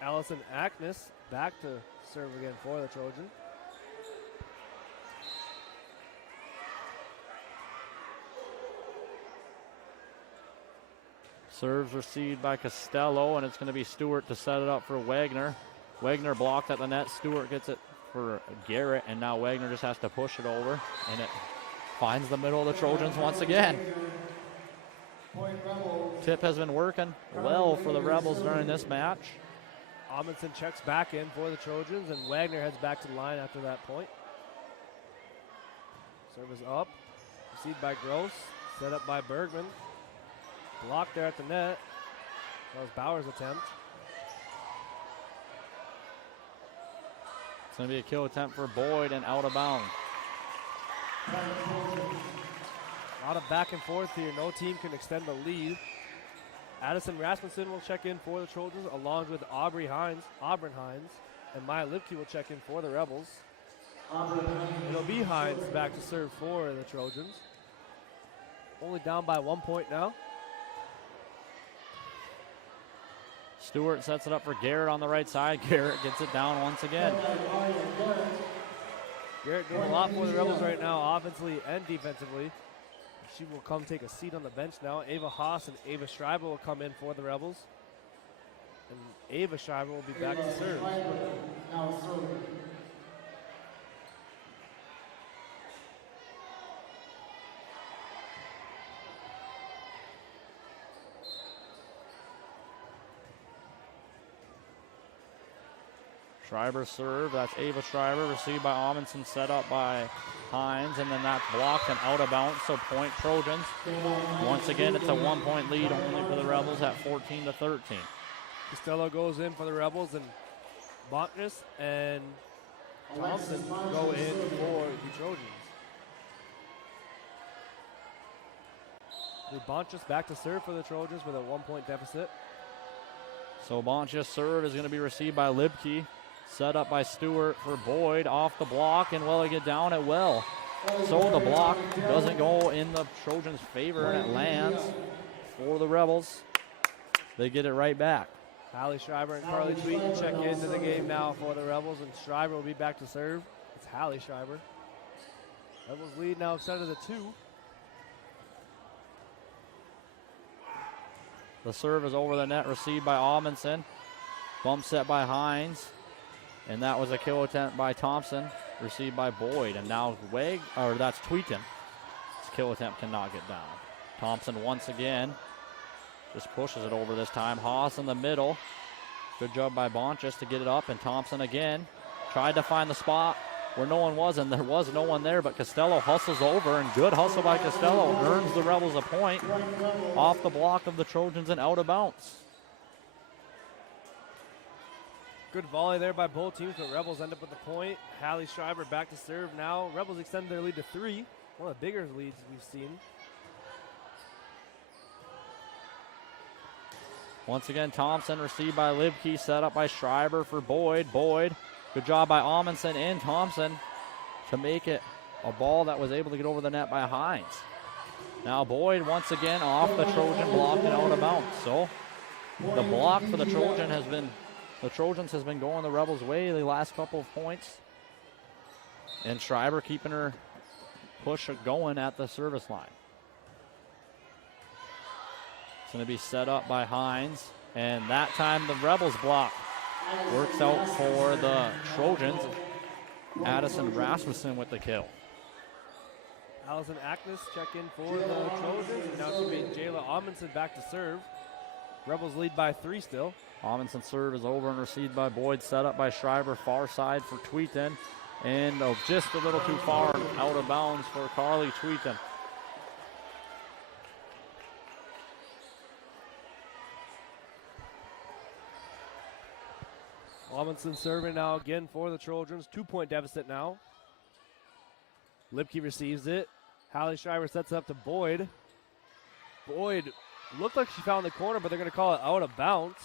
Allison Axness back to serve again for the Trojans. Serves received by Costello, and it's going to be Stewart to set it up for Wagner. Wagner blocked at the net. Stewart gets it for Garrett, and now Wagner just has to push it over, and it finds the middle of the Trojans once again. Tip has been working well for the Rebels during this match. Amundsen checks back in for the Trojans, and Wagner heads back to the line after that point. Serve is up. Received by Gross. Set up by Bergman. Blocked there at the net. That was Bauer's attempt. It's going to be a kill attempt for Boyd and out of bounds. A lot of back and forth here. No team can extend the lead. Addison Rasmussen will check in for the Trojans, along with Aubryn Hines, and Maya Lipke will check in for the Rebels. It'll be Hines back to serve for the Trojans. Only down by 1 point now. Stewart sets it up for Garrett on the right side. Garrett gets it down once again. Garrett doing a lot for the Rebels right now, offensively and defensively. She will come take a seat on the bench now. Ava Haas and Ava Schreiber will come in for the Rebels. And Ava Schreiber will be back to serve. Schreiber serve. That's Ava Schreiber, received by Amundsen, set up by Hines, and then that's blocked and out of bounds, so point Trojans. Once again, it's a 1 point lead only for the Rebels at 14-13. Costello goes in for the Rebels, and Bontness and Thompson go in for the Trojans. Bontness back to serve for the Trojans with a 1 point deficit. So Bontness serve is going to be received by Libke. Set up by Stewart for Boyd, off the block, and will it get down? It will. So the block doesn't go in the Trojans' favor, and it lands for the Rebels. They get it right back. Hallie Schreiber and Carly Tweeten check into the game now for the Rebels, and Schreiber will be back to serve. It's Hallie Schreiber. Rebels lead now extended to 2. The serve is over the net, received by Amundsen. Bump set by Hines. And that was a kill attempt by Thompson, received by Boyd. And now that's Tweeten. This kill attempt cannot get down. Thompson once again just pushes it over this time. Haas in the middle. Good job by Bontness to get it up. And Thompson again tried to find the spot where no one was, and there was no one there, but Costello hustles over, and good hustle by Costello earns the Rebels a point off the block of the Trojans and out of bounds. Good volley there by both teams, but Rebels end up with the point. Hallie Schreiber back to serve now. Rebels extend their lead to 3. One of the bigger leads we've seen. Once again, Thompson received by Libke, set up by Schreiber for Boyd. Boyd, good job by Amundsen and Thompson to make it a ball that was able to get over the net by Hines. Now Boyd once again off the Trojan block and out of bounds. So the block for the Trojans has been going the Rebels' way the last couple of points. And Schreiber keeping her push going at the service line. It's going to be set up by Hines. And that time the Rebels block works out for the Trojans. Addison Rasmussen with the kill. Allison Ackness check in for the Trojans. And now it's going to be Jayla Amundsen back to serve. Rebels lead by 3 still. Amundsen serve is over and received by Boyd. Set up by Schreiber, far side for Tweeten. And just a little too far out of bounds for Carly Tweeten. Amundsen serving now again for the Trojans. 2-point deficit now. Lipke receives it. Hallie Schreiber sets it up to Boyd. Boyd looked like she found the corner, but they're going to call it out of bounds.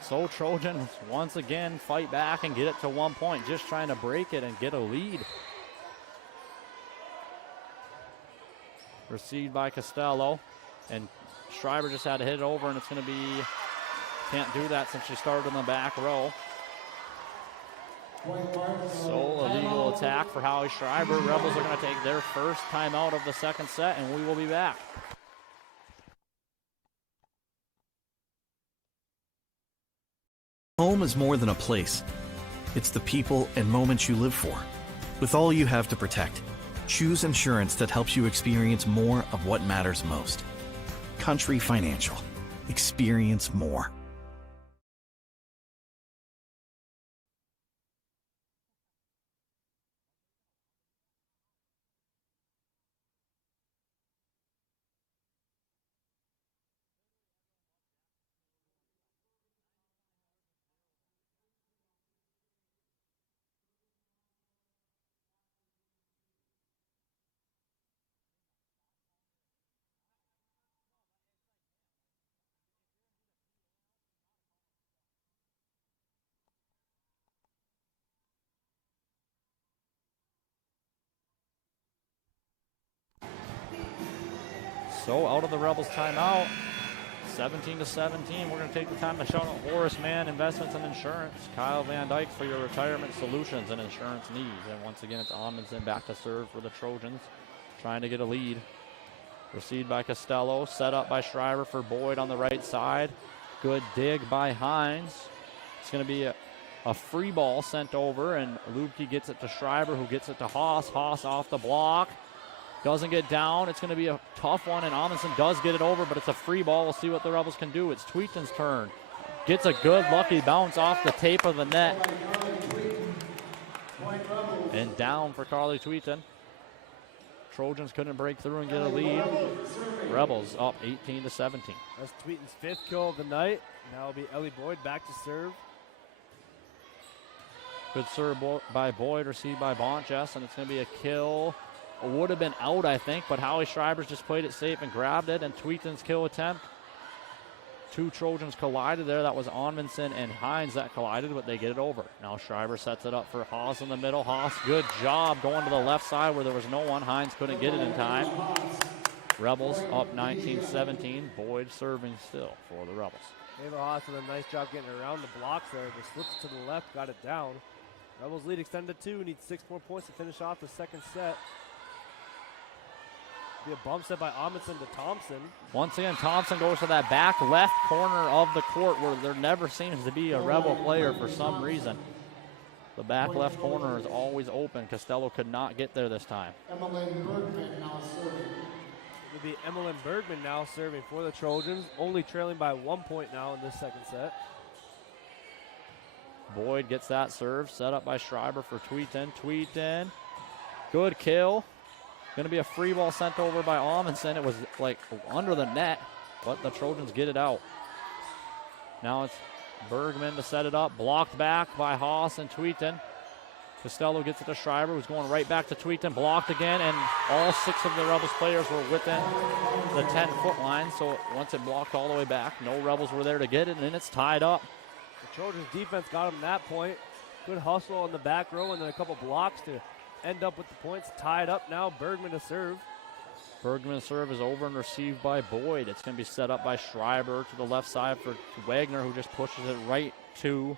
So Trojans once again fight back and get it to 1 point, just trying to break it and get a lead. Received by Costello, and Schreiber just had to hit it over, and it's going to be, can't do that since she started in the back row. So a legal attack for Hallie Schreiber. Rebels are going to take their first timeout of the second set, and we will be back. Home is more than a place. It's the people and moments you live for. With all you have to protect, choose insurance that helps you experience more of what matters most. Country Financial. Experience more. So out of the Rebels timeout, 17-17. We're going to take the time to shout out Horace Mann Investments and Insurance. Kyle Van Dyke for your retirement solutions and insurance needs. And once again, it's Amundsen back to serve for the Trojans, trying to get a lead. Received by Costello, set up by Schreiber for Boyd on the right side. Good dig by Hines. It's going to be a free ball sent over, and Lubke gets it to Schreiber, who gets it to Haas. Haas off the block. Doesn't get down. It's going to be a tough one, and Amundsen does get it over, but it's a free ball. We'll see what the Rebels can do. It's Tweeton's turn. Gets a good lucky bounce off the tape of the net. And down for Carly Tweeton. Trojans couldn't break through and get a lead. Rebels up 18-17. That's Tweeton's 5th kill of the night. Now it'll be Ellie Boyd back to serve. Good serve by Boyd, received by Bonchess, and it's going to be a kill. It would have been out, I think, but Hallie Schreiber's just played it safe and grabbed it, and Tweeton's kill attempt. 2 Trojans collided there. That was Amundsen and Hines that collided, but they get it over. Now Schreiber sets it up for Haas in the middle. Haas, good job going to the left side where there was no one. Hines couldn't get it in time. Rebels up 19-17. Boyd serving still for the Rebels. Ava Haas did a nice job getting around the blocks there. Just slipped to the left, got it down. Rebels lead extended to 2. Need 6 more points to finish off the second set. Be a bump set by Amundsen to Thompson. Once again, Thompson goes to that back left corner of the court where there never seems to be a Rebel player for some reason. The back left corner is always open. Costello could not get there this time. Emmeline Bergman now serving. It'll be Emmeline Bergman now serving for the Trojans, only trailing by 1 point now in this second set. Boyd gets that serve, set up by Schreiber for Tweeton. Tweeton, good kill. Going to be a free ball sent over by Amundsen. It was like under the net, but the Trojans get it out. Now it's Bergman to set it up. Blocked back by Haas and Tweeton. Costello gets it to Schreiber, who's going right back to Tweeton, blocked again, and all 6 of the Rebels players were within the 10-foot line, so once it blocked all the way back, no Rebels were there to get it, and then it's tied up. The Trojans defense got him that point. Good hustle on the back row and then a couple blocks to end up with the points. Tied up now, Bergman to serve. Bergman's serve is over and received by Boyd. It's going to be set up by Schreiber to the left side for Wagner, who just pushes it right to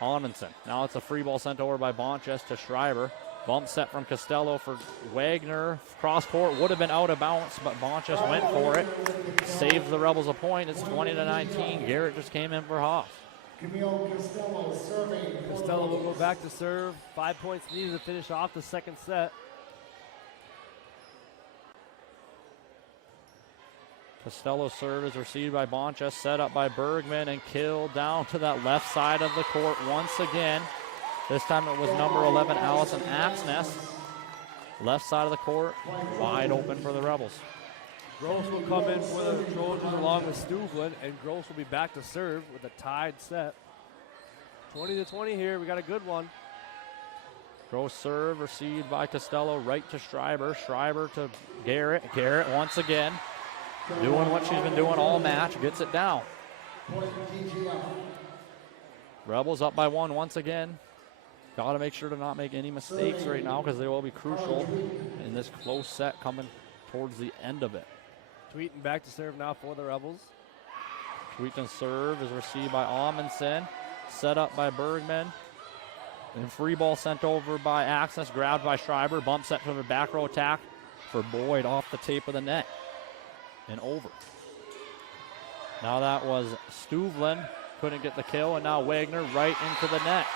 Amundsen. Now it's a free ball sent over by Bonches to Schreiber. Bump set from Costello for Wagner. Cross court would have been out of bounds, but Bonches went for it. Saves the Rebels a point. It's 20-19. Garrett just came in for Hoff. Camille Costello serving. Costello will go back to serve. 5 points needed to finish off the second set. Costello's serve is received by Bonches, set up by Bergman, and killed down to that left side of the court once again. This time it was number 11, Allison Axness. Left side of the court, wide open for the Rebels. Gross will come in for the Trojans along with Stuvlin, and Gross will be back to serve with a tied set. 20-20 here, we got a good one. Gross serve received by Costello right to Schreiber. Schreiber to Garrett. Garrett once again doing what she's been doing all match, gets it down. Rebels up by 1 once again. Got to make sure to not make any mistakes right now because they will be crucial in this close set coming towards the end of it. Tweeton back to serve now for the Rebels. Tweeton's serve is received by Amundsen, set up by Bergman. And free ball sent over by Axness, grabbed by Schreiber. Bump set for the back row attack for Boyd off the tape of the net and over. Now that was Stuvlin, couldn't get the kill, and now Wagner right into the net.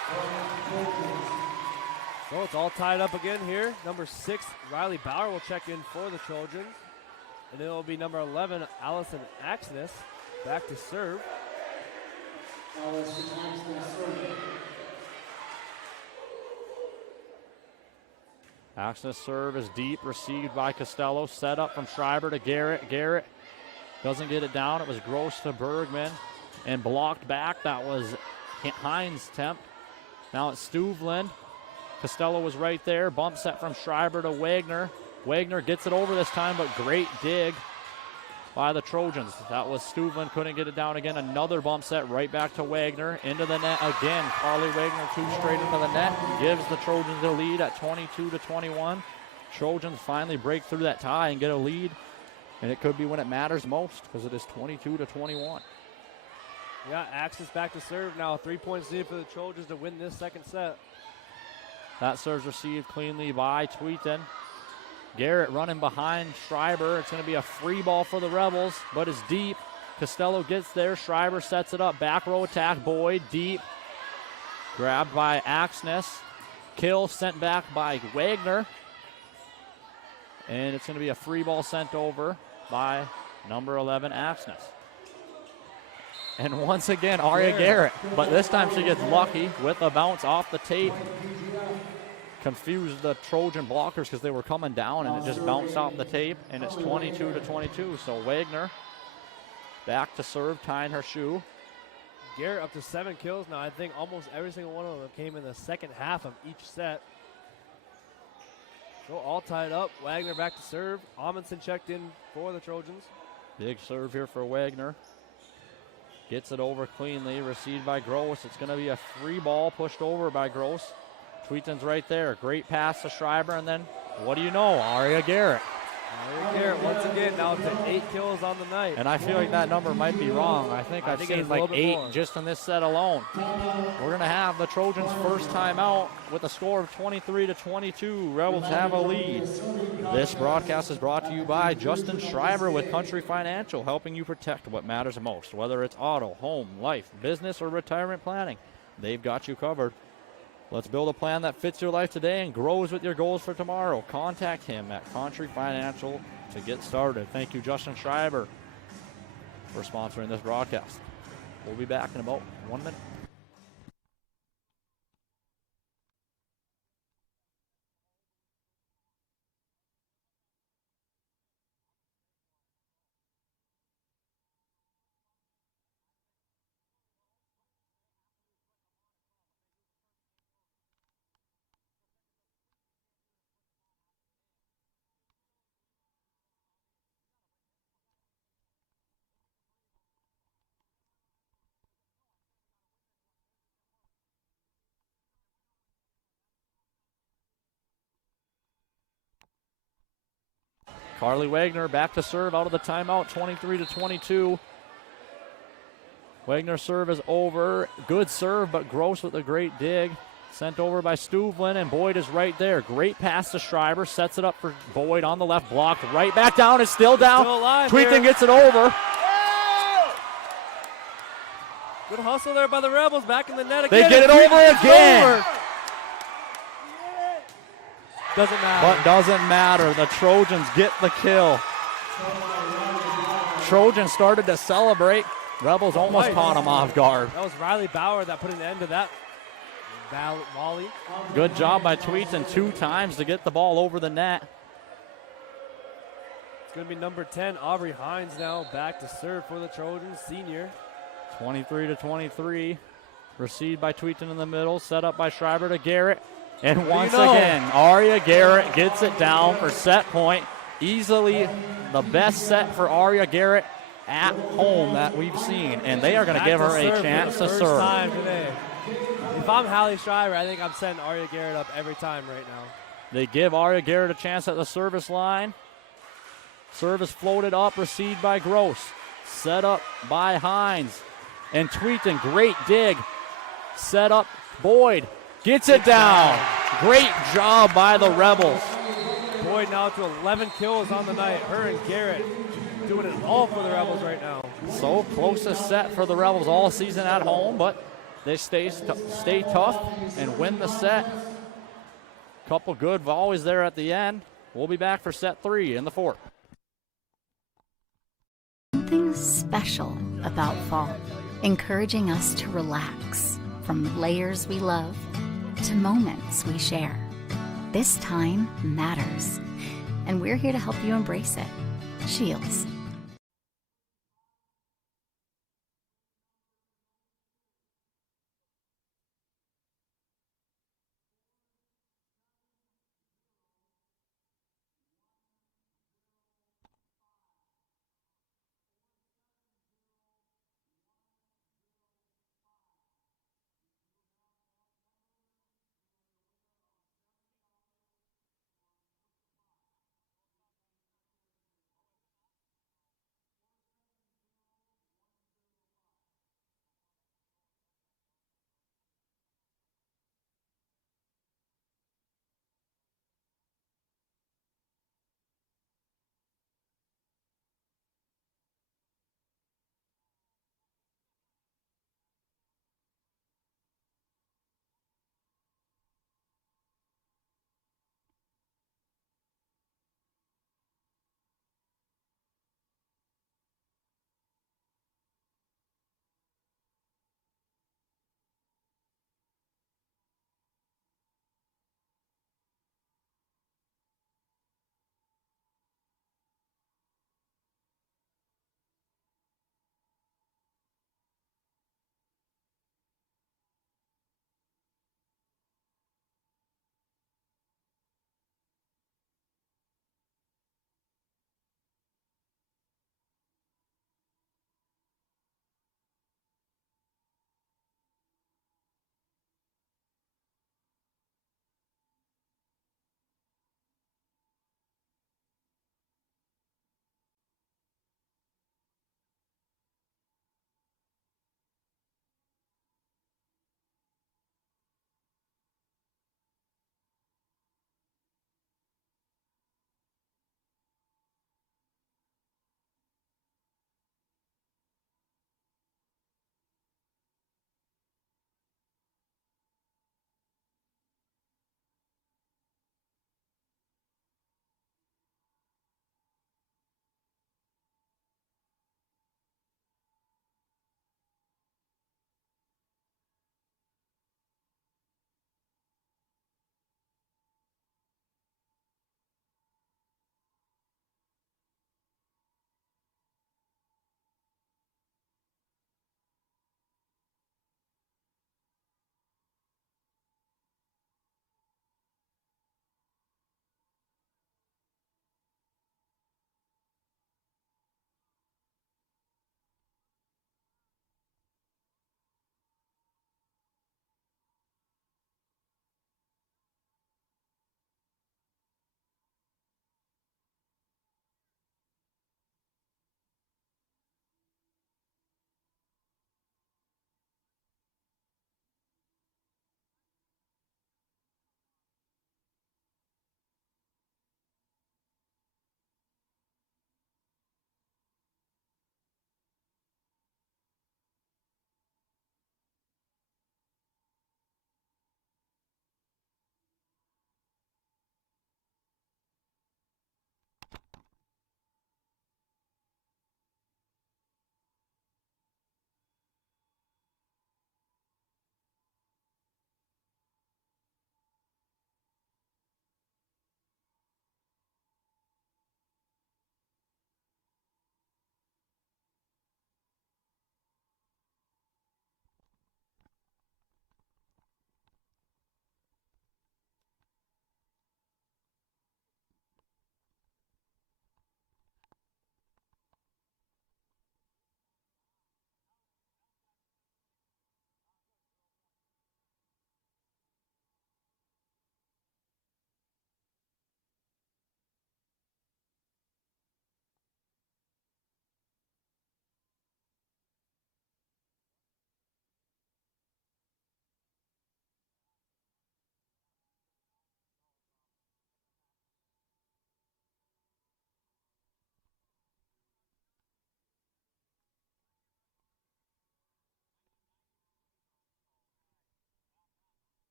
So it's all tied up again here. Number 6, Riley Bauer will check in for the Trojans. And it will be number 11, Allison Axness, back to serve. Axness serve is deep, received by Costello, set up from Schreiber to Garrett. Garrett doesn't get it down. It was Gross to Bergman and blocked back. That was Hines' temp. Now it's Stuvlin. Costello was right there. Bump set from Schreiber to Wagner. Wagner gets it over this time, but great dig by the Trojans. That was Stuvlin, couldn't get it down again. Another bump set right back to Wagner. Into the net again. Carly Wagner 2 straight into the net. Gives the Trojans a lead at 22-21. Trojans finally break through that tie and get a lead. And it could be when it matters most because it is 22-21. Yeah, Axness back to serve now. 3 points needed for the Trojans to win this second set. That serve's received cleanly by Tweeton. Garrett running behind Schreiber. It's going to be a free ball for the Rebels, but it's deep. Costello gets there. Schreiber sets it up. Back row attack. Boyd deep. Grabbed by Axness. Kill sent back by Wagner. And it's going to be a free ball sent over by number 11, Axness. And once again, Aria Garrett. But this time she gets lucky with a bounce off the tape. Confused the Trojan blockers because they were coming down and it just bounced off the tape, and it's 22-22. So Wagner back to serve, tying her shoe. Garrett up to 7 kills now. I think almost every single one of them came in the second half of each set. So all tied up. Wagner back to serve. Amundsen checked in for the Trojans. Big serve here for Wagner. Gets it over cleanly, received by Gross. It's going to be a free ball pushed over by Gross. Tweeton's right there. Great pass to Schreiber, and then, what do you know, Aria Garrett. Aria Garrett once again now to 8 kills on the night. And I feel like that number might be wrong. I think I've seen like 8 just in this set alone. We're going to have the Trojans' first time out with a score of 23-22. Rebels have a lead. This broadcast is brought to you by Justin Schreiber with Country Financial, helping you protect what matters most, whether it's auto, home, life, business, or retirement planning. They've got you covered. Let's build a plan that fits your life today and grows with your goals for tomorrow. Contact him at Country Financial to get started. Thank you, Justin Schreiber, for sponsoring this broadcast. We'll be back in about 1 minute. Carly Wagner back to serve out of the timeout, 23-22. Wagner's serve is over. Good serve, but Gross with a great dig. Sent over by Stuvlin, and Boyd is right there. Great pass to Schreiber. Sets it up for Boyd on the left, blocked right back down. It's still down. Still alive Tweeton here. gets it over. Good hustle there by the Rebels. Back in the net They again. get it and over Tweeton gets it again. over. Doesn't matter. But doesn't matter. The Trojans get the kill. Trojans started to celebrate. Rebels almost Nice. caught them off guard. That was Riley Bauer that put an end to that volley. Good job by Tweeton 2 times to get the ball over the net. It's going to be number 10, Aubrey Hines now back to serve for the Trojans, senior. 23-23. Received by Tweeton in the middle. Set up by Schreiber to Garrett. And once know. again, Aria Garrett gets it down for set point. Easily the best set for Aria Garrett at home that we've seen. And they are going to Back give to her a serve chance for the to first serve. time today. If I'm Hallie Schreiber, I think I'm setting Aria Garrett up every time right now. They give Aria Garrett a chance at the service line. Service floated up, received by Gross. Set up by Hines. And Tweeton, great dig. Set up, Boyd gets it down. Great job by the Rebels. Boyd now to 11 kills on the night. Her and Garrett doing it all for the Rebels right now. So closest set for the Rebels all season at home, but they stay tough and win the set. Couple good volleys there at the end. We'll be back for set 3 in the fourth. Something special about fall, encouraging us to relax from layers we love to moments we share. This time matters, and we're here to help you embrace it. Shields.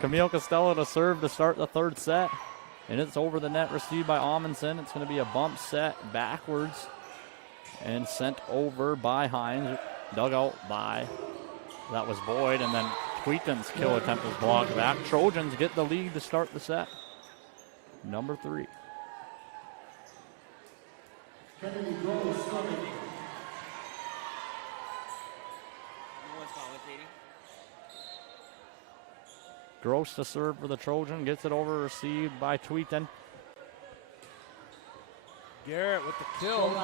Camille Costello to serve to start the third set. And it's over the net, received by Amundsen. It's going to be a bump set backwards and sent over by Hines. Dug out by, that was Boyd. And then Tweeton's kill attempt was blocked back. Trojans get the lead to start the set. Number 3. Kennedy Gross serving. Gross to serve for the Trojan. Gets it over, received by Tweeton. Garrett with the kill.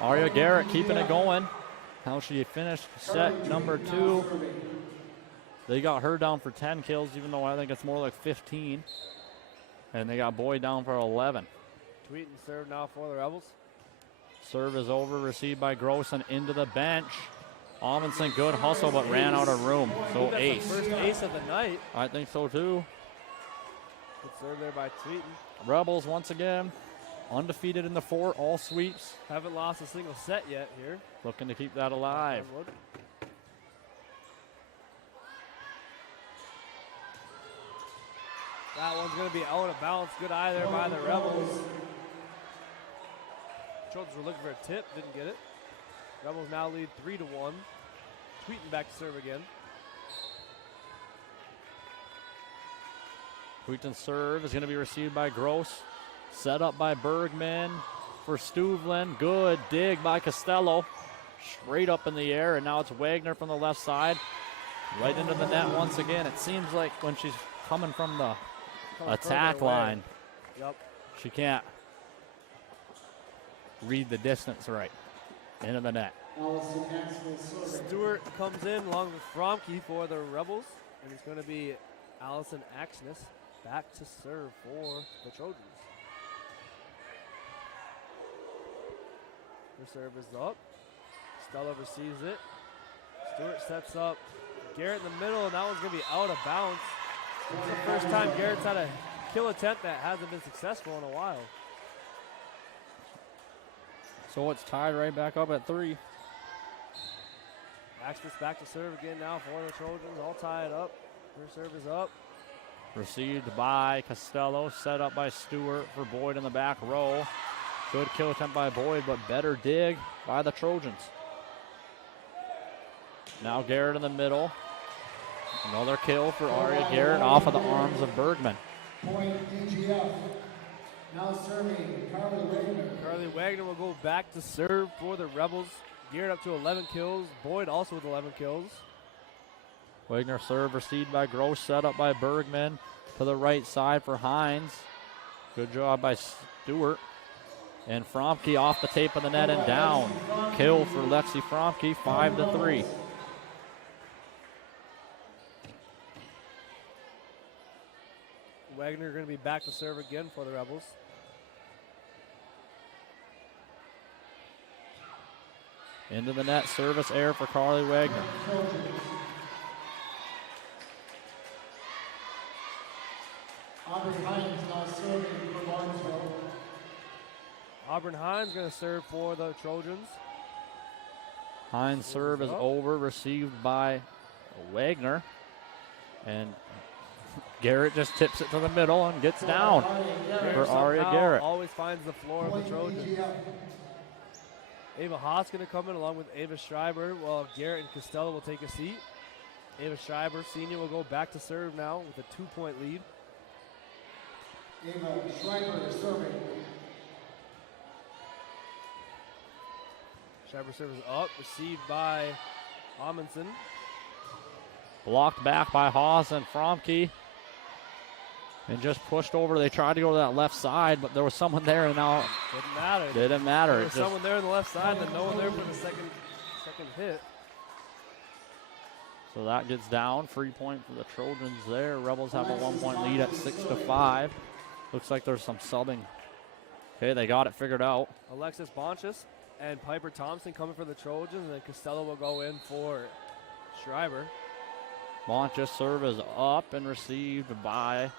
Aria Garrett keeping it going. How she finished set number 2. They got her down for 10 kills, even though I think it's more like 15. And they got Boyd down for 11. Tweeton serve now for the Rebels. Serve is over, received by Gross and into the bench. Amundsen, good hustle, but ran out of room. So That's ace. the first ace of the night. I think so too. Good serve there by Tweeton. Rebels once again undefeated in the 4, all sweeps. Haven't lost a single set yet here. Looking to keep that alive. That one's going to be out of bounds. Good eye there by the Rebels. Trojans were looking for a tip, didn't get it. Rebels now lead 3-1. Tweeton back to serve again. Tweeton's serve is going to be received by Gross. Set up by Bergman for Stuvlin. Good dig by Costello. Straight up in the air, and now it's Wagner from the left side. Right into the net once again. It seems like when she's coming from the attack line, Yep. she can't read the distance right. Into the net. Stewart comes in along with Fromke for the Rebels, and it's going to be Allison Axness back to serve for the Trojans. Her serve is up. Stella receives it. Stewart sets up Garrett in the middle, and that one's going to be out of bounds. It's the first time Garrett's had a kill attempt that hasn't been successful in a while. So it's tied right back up at 3. Axness back to serve again now for the Trojans, all tied up. Her serve is up. Received by Costello, set up by Stewart for Boyd in the back row. Good kill attempt by Boyd, but better dig by the Trojans. Now Garrett in the middle. Another kill for Aria Garrett off of the arms of Bergman. Point DGF. Now serving Carly Wagner. Carly Wagner will go back to serve for the Rebels. Garrett up to 11 kills. Boyd also with 11 kills. Wagner serve received by Gross, set up by Bergman to the right side for Hines. Good job by Stewart. And Fromke off the tape of the net and down. Kill for Lexi Fromke, 5-3. Wagner going to be back to serve again for the Rebels. Into the net, service error for Carly Wagner. Aubrey Hines now serving for Barnesville. Auburn Hines going to serve for the Trojans. Hines' serve is over, received by Wagner. And Garrett just tips it to the middle and gets down for Aria Garrett. Always finds the floor of the Trojans. Ava Haas going to come in along with Ava Schreiber, while Garrett and Costello will take a seat. Ava Schreiber, senior, will go back to serve now with a 2-point lead. Ava Schreiber serving. Schreiber serve is up, received by Amundsen. Blocked back by Haas and Fromke. And just pushed over. They tried to go to that left side, but there was someone there, and now Didn't matter. didn't matter. There was someone there on the left side, and then no one there for the second hit. So that gets down. Free point for the Trojans there. Rebels have a 1-point lead at 6-5. Looks like there's some subbing. Okay, they got it figured out. Alexis Bonchus and Piper Thompson coming for the Trojans, and then Costello will go in for Schreiber. Bonch's serve is up and received by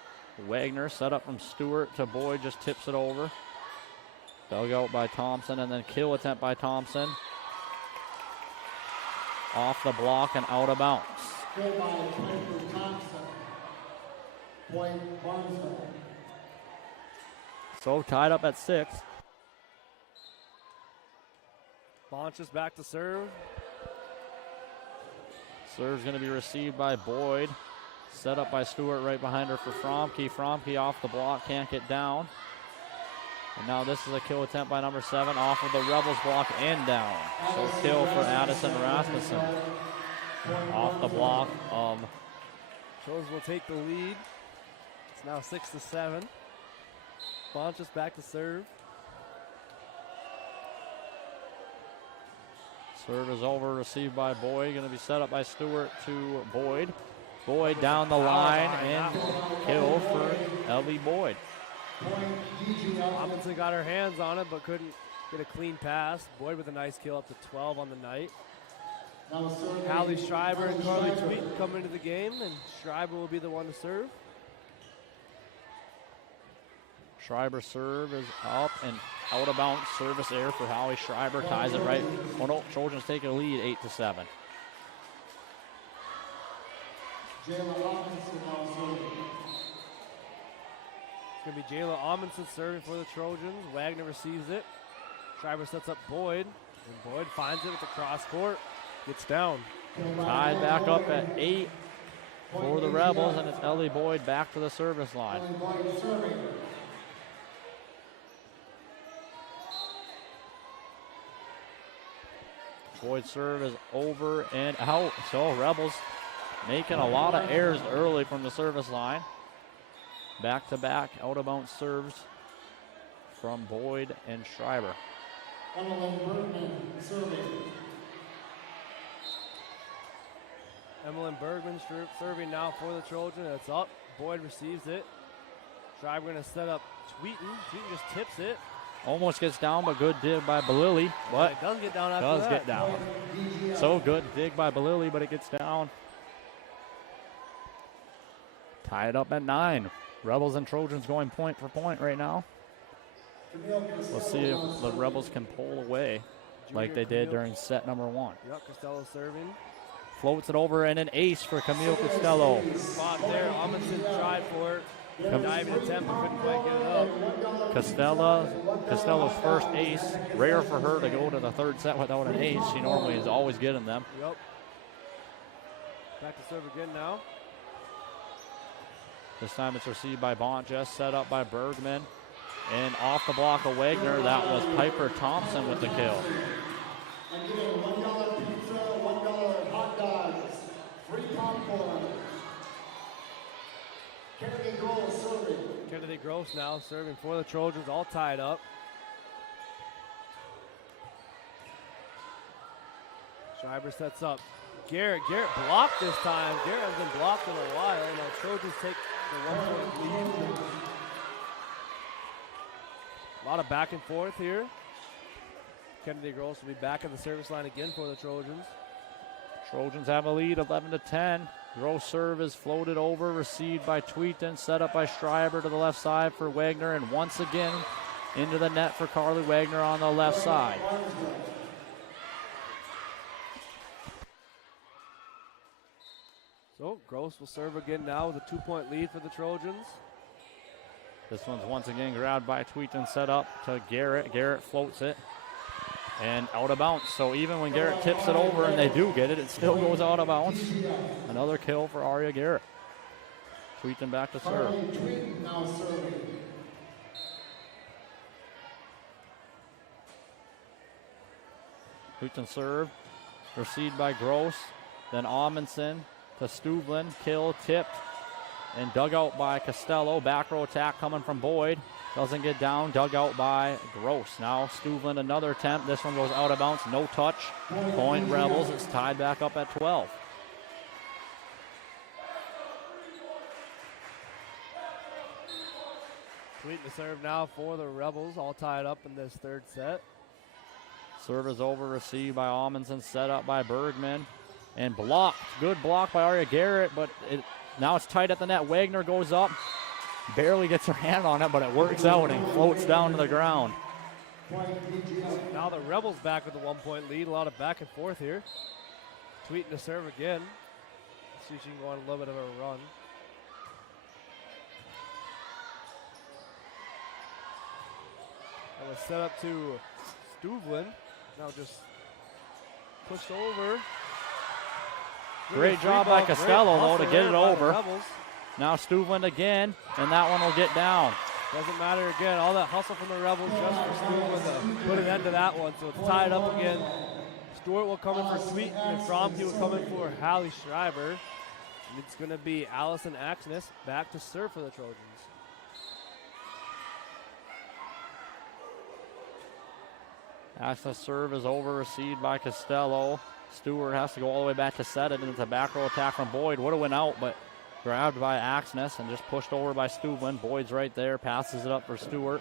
Wagner. Set up from Stewart to Boyd, just tips it over. Dug out by Thompson, and then kill attempt by Thompson. Off the block and out of bounds. Kill by Piper Thompson. Point Barnesville. So tied up at 6. Bonches back to serve. Serve's going to be received by Boyd. Set up by Stewart right behind her for Fromke. Fromke off the block, can't get down. And now this is a kill attempt by number 7 off of the Rebels block and down. So kill for Addison Rasmussen. Off the block of... Trojans will take the lead. It's now 6-7. Bonches back to serve. Serve is over, received by Boyd. Going to be set up by Stewart to Boyd. Boyd down the line and kill for Ellie Boyd. Robinson got her hands on it but couldn't get a clean pass. Boyd with a nice kill up to 12 on the night. Hallie Schreiber and Carly Tweeten come into the game, and Schreiber will be the one to serve. Schreiber serve is up and out of bounds. Service error for Hallie Schreiber, ties it right. Oh no, Trojans take a lead 8-7. Jayla Robinson now serving. It's going to be Jayla Amundsen serving for the Trojans. Wagner receives it. Schreiber sets up Boyd, and Boyd finds it with the cross court. Gets down. Tied back up at 8 for the Rebels, and it's Ellie Boyd back to the service line. Boyd serve is over and out. So Rebels making a lot of errors early from the service line. Back-to-back out-of-bounds serves from Boyd and Schreiber. Emily Bergman serving. Emmeline Bergman serving now for the Trojan. It's up. Boyd receives it. Schreiber going to set up Tweeten. Tweeten just tips it. Almost gets down, but good dig by Balili. But it does get down after does that. get down. So good dig by Balili, but it gets down. Tied up at 9. Rebels and Trojans going point for point right now. Let's see if the Rebels can pull away like they did during set number 1. Yep, Costello serving. Floats it over and an ace for Camille Costello. Spot there. Amundsen tried for it. Diving attempt, but couldn't quite get it up. Costello's first ace. Rare for her to go to the third set without an ace. She normally is always getting them. Yep. Back to serve again now. This time it's received by Bonches, set up by Bergman. And off the block of Wagner, that was Piper Thompson with the kill. I'm giving $1 pizza, $1 hot dogs, free popcorn. Kennedy Gross serving. Kennedy Gross now serving for the Trojans, all tied up. Schreiber sets up Garrett. Garrett blocked this time. Garrett has been blocked in a while. Now Trojans take the 1-point lead. A lot of back and forth here. Kennedy Gross will be back at the service line again for the Trojans. Trojans have a lead 11-10. Gross serve is floated over, received by Tweeten, set up by Schreiber to the left side for Wagner, and once again into the net for Carly Wagner on the left side. So Gross will serve again now with a 2-point lead for the Trojans. This one's once again grabbed by Tweeten, set up to Garrett. Garrett floats it and out of bounds. So even when Garrett tips it over and they do get it, it still goes out of bounds. Another kill for Aria Garrett. Tweeten back to serve. Now serving. Tweeten serve, received by Gross, then Amundsen to Stuvlin, kill, tipped, and dug out by Costello. Back row attack coming from Boyd. Doesn't get down, dug out by Gross. Now Stuvlin, another attempt. This one goes out of bounds, no touch. Point Rebels, it's tied back up at 12. Tweeten to serve now for the Rebels, all tied up in this third set. Serve is over, received by Amundsen, set up by Bergman, and blocked. Good block by Aria Garrett, but now it's tight at the net. Wagner goes up, barely gets her hand on it, but it works out and floats down to the ground. Now the Rebels back with a 1-point lead. A lot of back and forth here. Tweeten to serve again. See if she can go on a little bit of a run. Gonna set up to Stuvlin. Now just pushed over. Great job by Costello, though, to get it over. Now Stuvlin again, and that one will get down. Doesn't matter again. All that hustle from the Rebels just for Stuvlin to put an end to that one. So it's tied up again. Stewart will come in for Sweeten, and Fromke will come in for Hallie Schreiber. And it's going to be Allison Axness back to serve for the Trojans. Axness serve is over, received by Costello. Stewart has to go all the way back to set it, and it's a back row attack from Boyd. Would have went out, but grabbed by Axness and just pushed over by Stuvlin. Boyd's right there, passes it up for Stewart,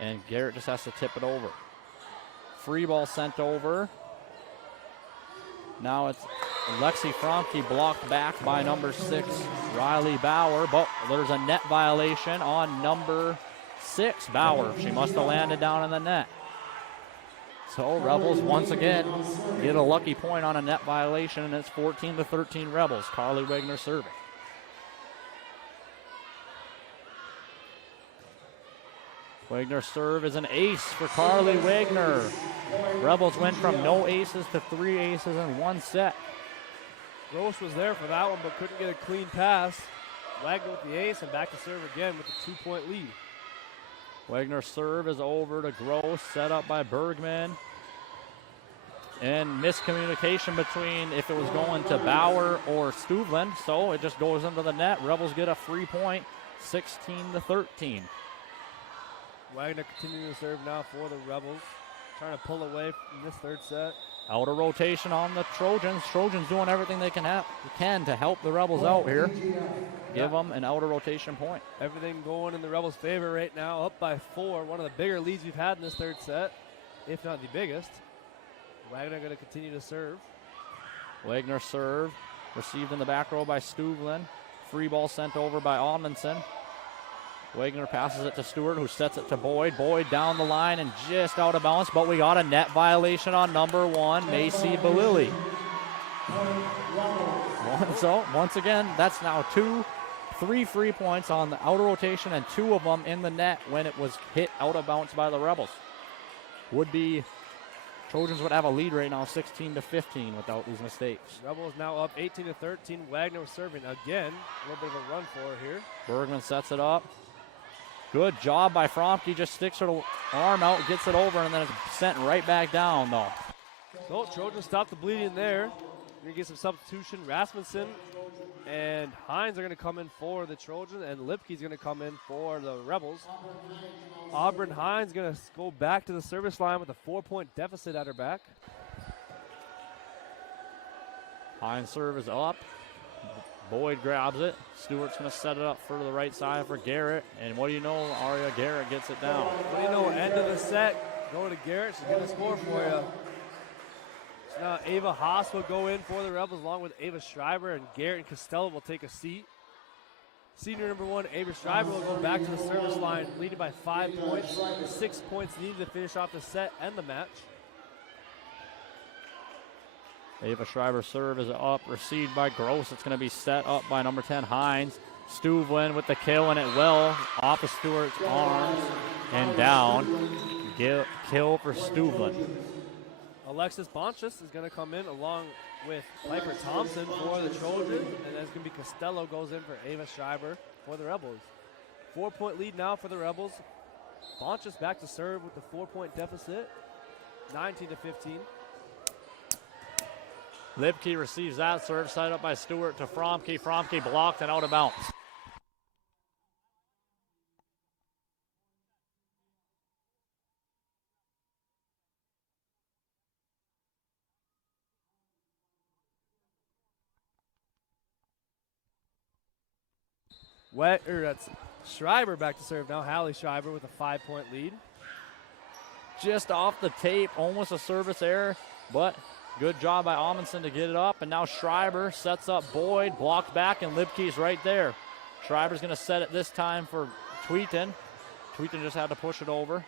and Garrett just has to tip it over. Free ball sent over. Now it's Lexi Fromke blocked back by number 6, Riley Bauer, but there's a net violation on number 6, Bauer. She must have landed down in the net. So Rebels once again get a lucky point on a net violation, and it's 14-13 Rebels. Carly Wegner serving. Wegner serve is an ace for Carly Wegner. Rebels went from no aces to 3 aces in one set. Gross was there for that one, but couldn't get a clean pass. Wagner with the ace, and back to serve again with a 2-point lead. Wegner serve is over to Gross, set up by Bergman. And miscommunication between if it was going to Bauer or Stuvlin, so it just goes into the net. Rebels get a free point, 16-13. Wagner continuing to serve now for the Rebels. Trying to pull away from this third set. Out of rotation on the Trojans. Trojans doing everything they can to help the Rebels out here. Give them an out of rotation point. Everything going in the Rebels' favor right now, up by 4. One of the bigger leads we've had in this third set, if not the biggest. Wagner going to continue to serve. Wagner serve, received in the back row by Stuvlin. Free ball sent over by Amundsen. Wagner passes it to Stewart, who sets it to Boyd. Boyd down the line and just out of bounds, but we got a net violation on number 1, Macy Balili. So, once again, that's now 3 free points on the outer rotation, and 2 of them in the net when it was hit out of bounds by the Rebels. Trojans would have a lead right now, 16-15, without these mistakes. Rebels now up 18-13. Wagner was serving again. A little bit of a run for her here. Bergman sets it up. Good job by Fromke. Just sticks her arm out, gets it over, and then it's sent right back down, though. So Trojans stop the bleeding there. We're going to get some substitution. Rasmussen and Hines are going to come in for the Trojans, and Lipke's going to come in for the Rebels. Auburn Hines going to go back to the service line with a 4-point deficit at her back. Hines serve is up. Boyd grabs it. Stewart's going to set it up for the right side for Garrett. And what do you know? Aria Garrett gets it down. What do you know? End of the set. Going to Garrett. She's going to score for you. So now Ava Haas will go in for the Rebels along with Ava Schreiber, and Garrett and Costello will take a seat. Senior number 1, Ava Schreiber, will go back to the service line, leading by 5 points. 6 points needed to finish off the set and the match. Ava Schreiber serve is up, received by Gross. It's going to be set up by number 10, Hines. Stuvlin with the kill, and it will off of Stewart's arms and down. Kill for Stuvlin. Alexis Bonchus is going to come in along with Piper Thompson for the Trojans, and that's going to be Costello goes in for Ava Schreiber for the Rebels. 4-point lead now for the Rebels. Bonchus back to serve with the 4-point deficit, 19-15. Lipke receives that serve, set up by Stewart to Fromke. Fromke blocked and out of bounds. That's Schreiber back to serve now. Hallie Schreiber with a 5-point lead. Just off the tape, almost a service error, but good job by Amundsen to get it up. And now Schreiber sets up Boyd, blocked back, and Lipke's right there. Schreiber's going to set it this time for Tweeton. Tweeton just had to push it over.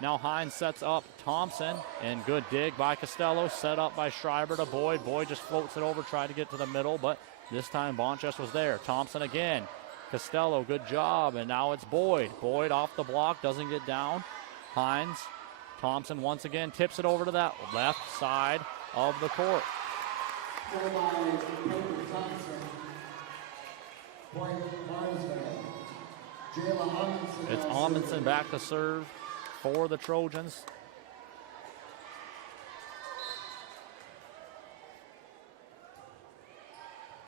Now Hines sets up Thompson, and good dig by Costello, set up by Schreiber to Boyd. Boyd just floats it over, tried to get to the middle, but this time Bonchus was there. Thompson again. Costello, good job, and now it's Boyd. Boyd off the block, doesn't get down. Hines Thompson once again tips it over to that left side of the court. Goal by Cody Thompson. Point Barnesville. Jayla Amundsen. It's Amundsen back to serve for the Trojans.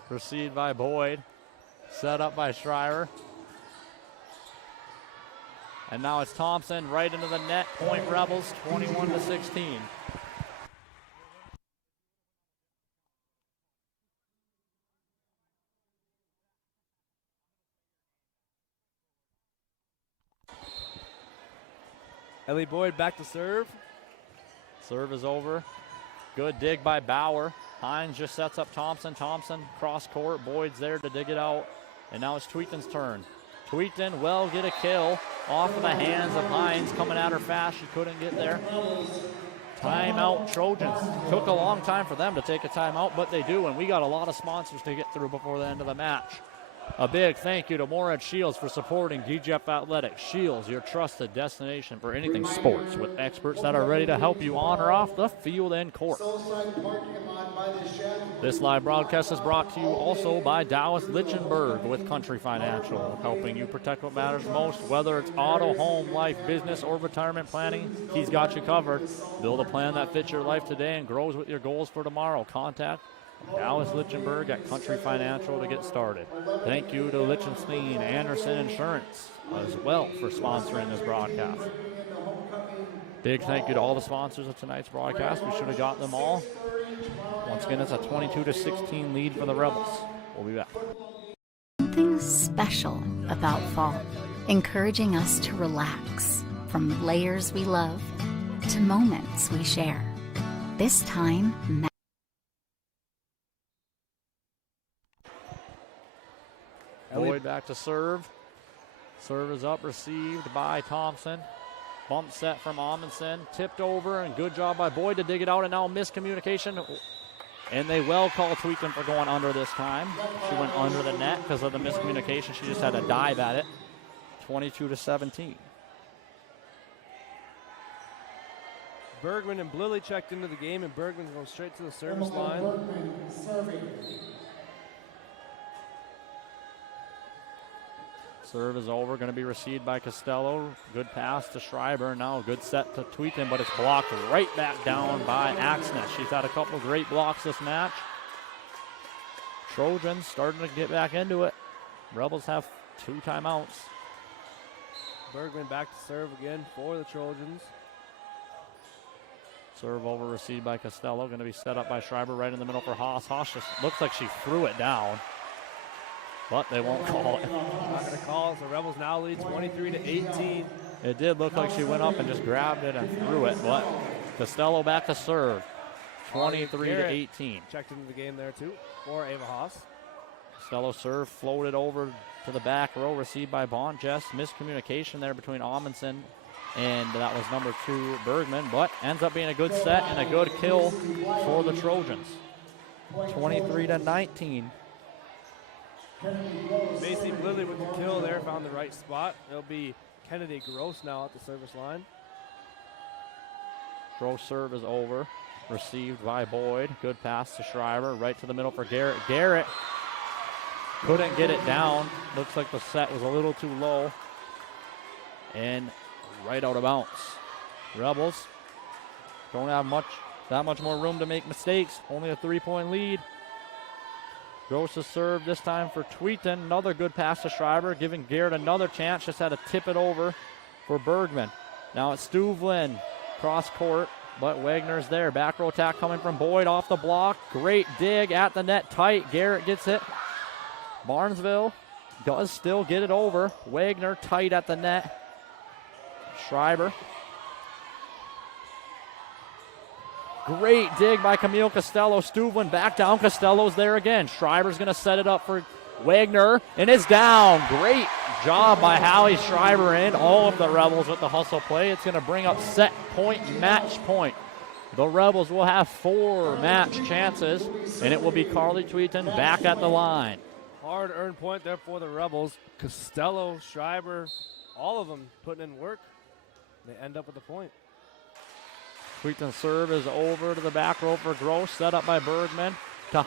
Received by Boyd. Set up by Schreiber. And now it's Thompson right into the net. Point Rebels, 21-16. Ellie Boyd back to serve. Serve is over. Good dig by Bauer. Hines just sets up Thompson. Thompson cross court. Boyd's there to dig it out. And now it's Tweeton's turn. Tweeton will get a kill off of the hands of Hines. Coming at her fast. She couldn't get there. Timeout Trojans. Took a long time for them to take a timeout, but they do. And we got a lot of sponsors to get through before the end of the match. A big thank you to Morad Shields for supporting DGF Athletics. Shields, your trusted destination for anything sports, with experts that are ready to help you on or off the field and court. This live broadcast is brought to you also by Dallas Lichtenberg with Country Financial, helping you protect what matters most, whether it's auto, home, life, business, or retirement planning. He's got you covered. Build a plan that fits your life today and grows with your goals for tomorrow. Contact Dallas Lichtenberg at Country Financial to get started. Thank you to Lichtenstein Anderson Insurance as well for sponsoring this broadcast. Big thank you to all the sponsors of tonight's broadcast. We should have got them all. Once again, it's a 22-16 lead for the Rebels. We'll be back. Something special about fall, encouraging us to relax from layers we love to moments we share. This time, Boyd back to serve. Serve is up, received by Thompson. Bump set from Amundsen, tipped over, and good job by Boyd to dig it out, and now miscommunication. And they will call Tweeton for going under this time. She went under the net because of the miscommunication. She just had to dive at it. 22-17. Bergman and Blilly checked into the game, and Bergman's going straight to the service line. Serve is over, going to be received by Costello. Good pass to Schreiber. Now a good set to Tweeton, but it's blocked right back down by Axness. She's had a couple of great blocks this match. Trojans starting to get back into it. Rebels have 2 timeouts. Bergman back to serve again for the Trojans. Serve over, received by Costello. Going to be set up by Schreiber right in the middle for Haas. Haas just looks like she threw it down, but they won't call it. Not going to call it. The Rebels now lead 23-18. It did look like she went up and just grabbed it and threw it, but Costello back to serve. 23-18. Checked into the game there too for Ava Haas. Costello serve floated over to the back row, received by Bonjes. Miscommunication there between Amundsen and that was number 2 Bergman, but ends up being a good set and a good kill for the Trojans. 23-19. Macy Blilly with the kill there, found the right spot. It'll be Kennedy Gross now at the service line. Gross serve is over. Received by Boyd. Good pass to Schreiber. Right to the middle for Garrett. Garrett couldn't get it down. Looks like the set was a little too low. And right out of bounds. Rebels don't have that much more room to make mistakes. Only a 3-point lead. Gross serve this time for Tweeton. Another good pass to Schreiber, giving Garrett another chance. Just had to tip it over for Bergman. Now it's Stuvlin cross court, but Wagner's there. Back row attack coming from Boyd off the block. Great dig at the net, tight. Garrett gets it. Barnesville does still get it over. Wagner tight at the net. Schreiber. Great dig by Camille Costello. Stuvlin back down. Costello's there again. Schreiber's going to set it up for Wagner, and it's down. Great job by Hallie Schreiber and all of the Rebels with the hustle play. It's going to bring up set point, match point. The Rebels will have 4 match chances, and it will be Carly Tweeton back at the line. Hard-earned point there for the Rebels. Costello, Schreiber, all of them putting in work. They end up with a point. Wheaton's serve is over to the back row for Gross, set up by Bergman to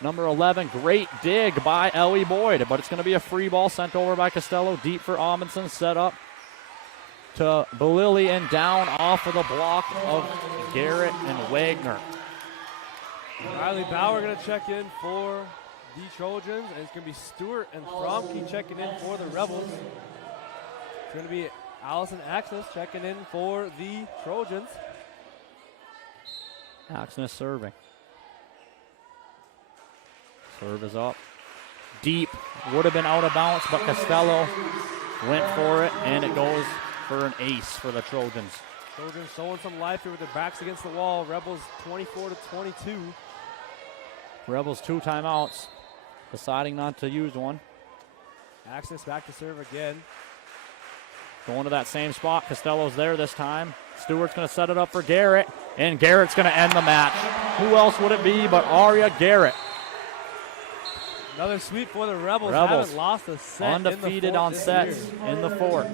number 11. Great dig by Ellie Boyd, but it's going to be a free ball sent over by Costello, deep for Amundsen, set up to Belili and down off of the block of Garrett and Wagner. Riley Bauer going to check in for the Trojans, and it's going to be Stewart and Fromke checking in for the Rebels. It's going to be Allison Axness checking in for the Trojans. Axness serving. Serve is up. Deep. Would have been out of bounds, but Costello went for it, and it goes for an ace for the Trojans. Trojans showing some life here with their backs against the wall. Rebels 24-22. Rebels 2 timeouts, deciding not to use one. Axness back to serve again. Going to that same spot. Costello's there this time. Stewart's going to set it up for Garrett, and Garrett's going to end the match. Who else would it be but Aria Garrett? Another sweep for the Rebels. Rebels Haven't lost a set undefeated in the on sets in the fourth.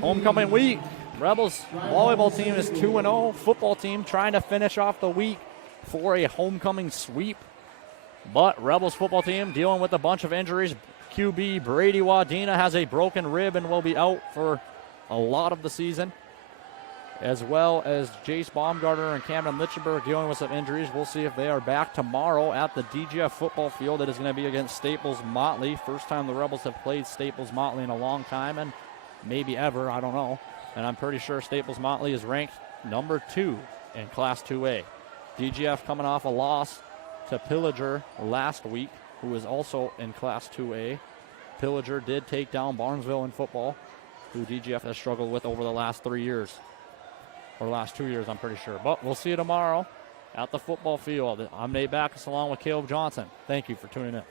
Homecoming week. Rebels volleyball team is 2-0. Football team trying to finish off the week for a homecoming sweep. But Rebels football team dealing with a bunch of injuries. QB Brady Wadena has a broken rib and will be out for a lot of the season, as well as Jace Baumgartner and Camden Litchenberg dealing with some injuries. We'll see if they are back tomorrow at the DGF football field. It is going to be against Staples Motley. First time the Rebels have played Staples Motley in a long time, and maybe ever, I don't know. And I'm pretty sure Staples Motley is ranked number 2 in Class 2A. DGF coming off a loss to Pillager last week, who is also in Class 2A. Pillager did take down Barnesville in football, who DGF has struggled with over the last 3 years. Or last 2 years, I'm pretty sure. But we'll see you tomorrow at the football field. I'm Nate Backus along with Caleb Johnson. Thank you for tuning in.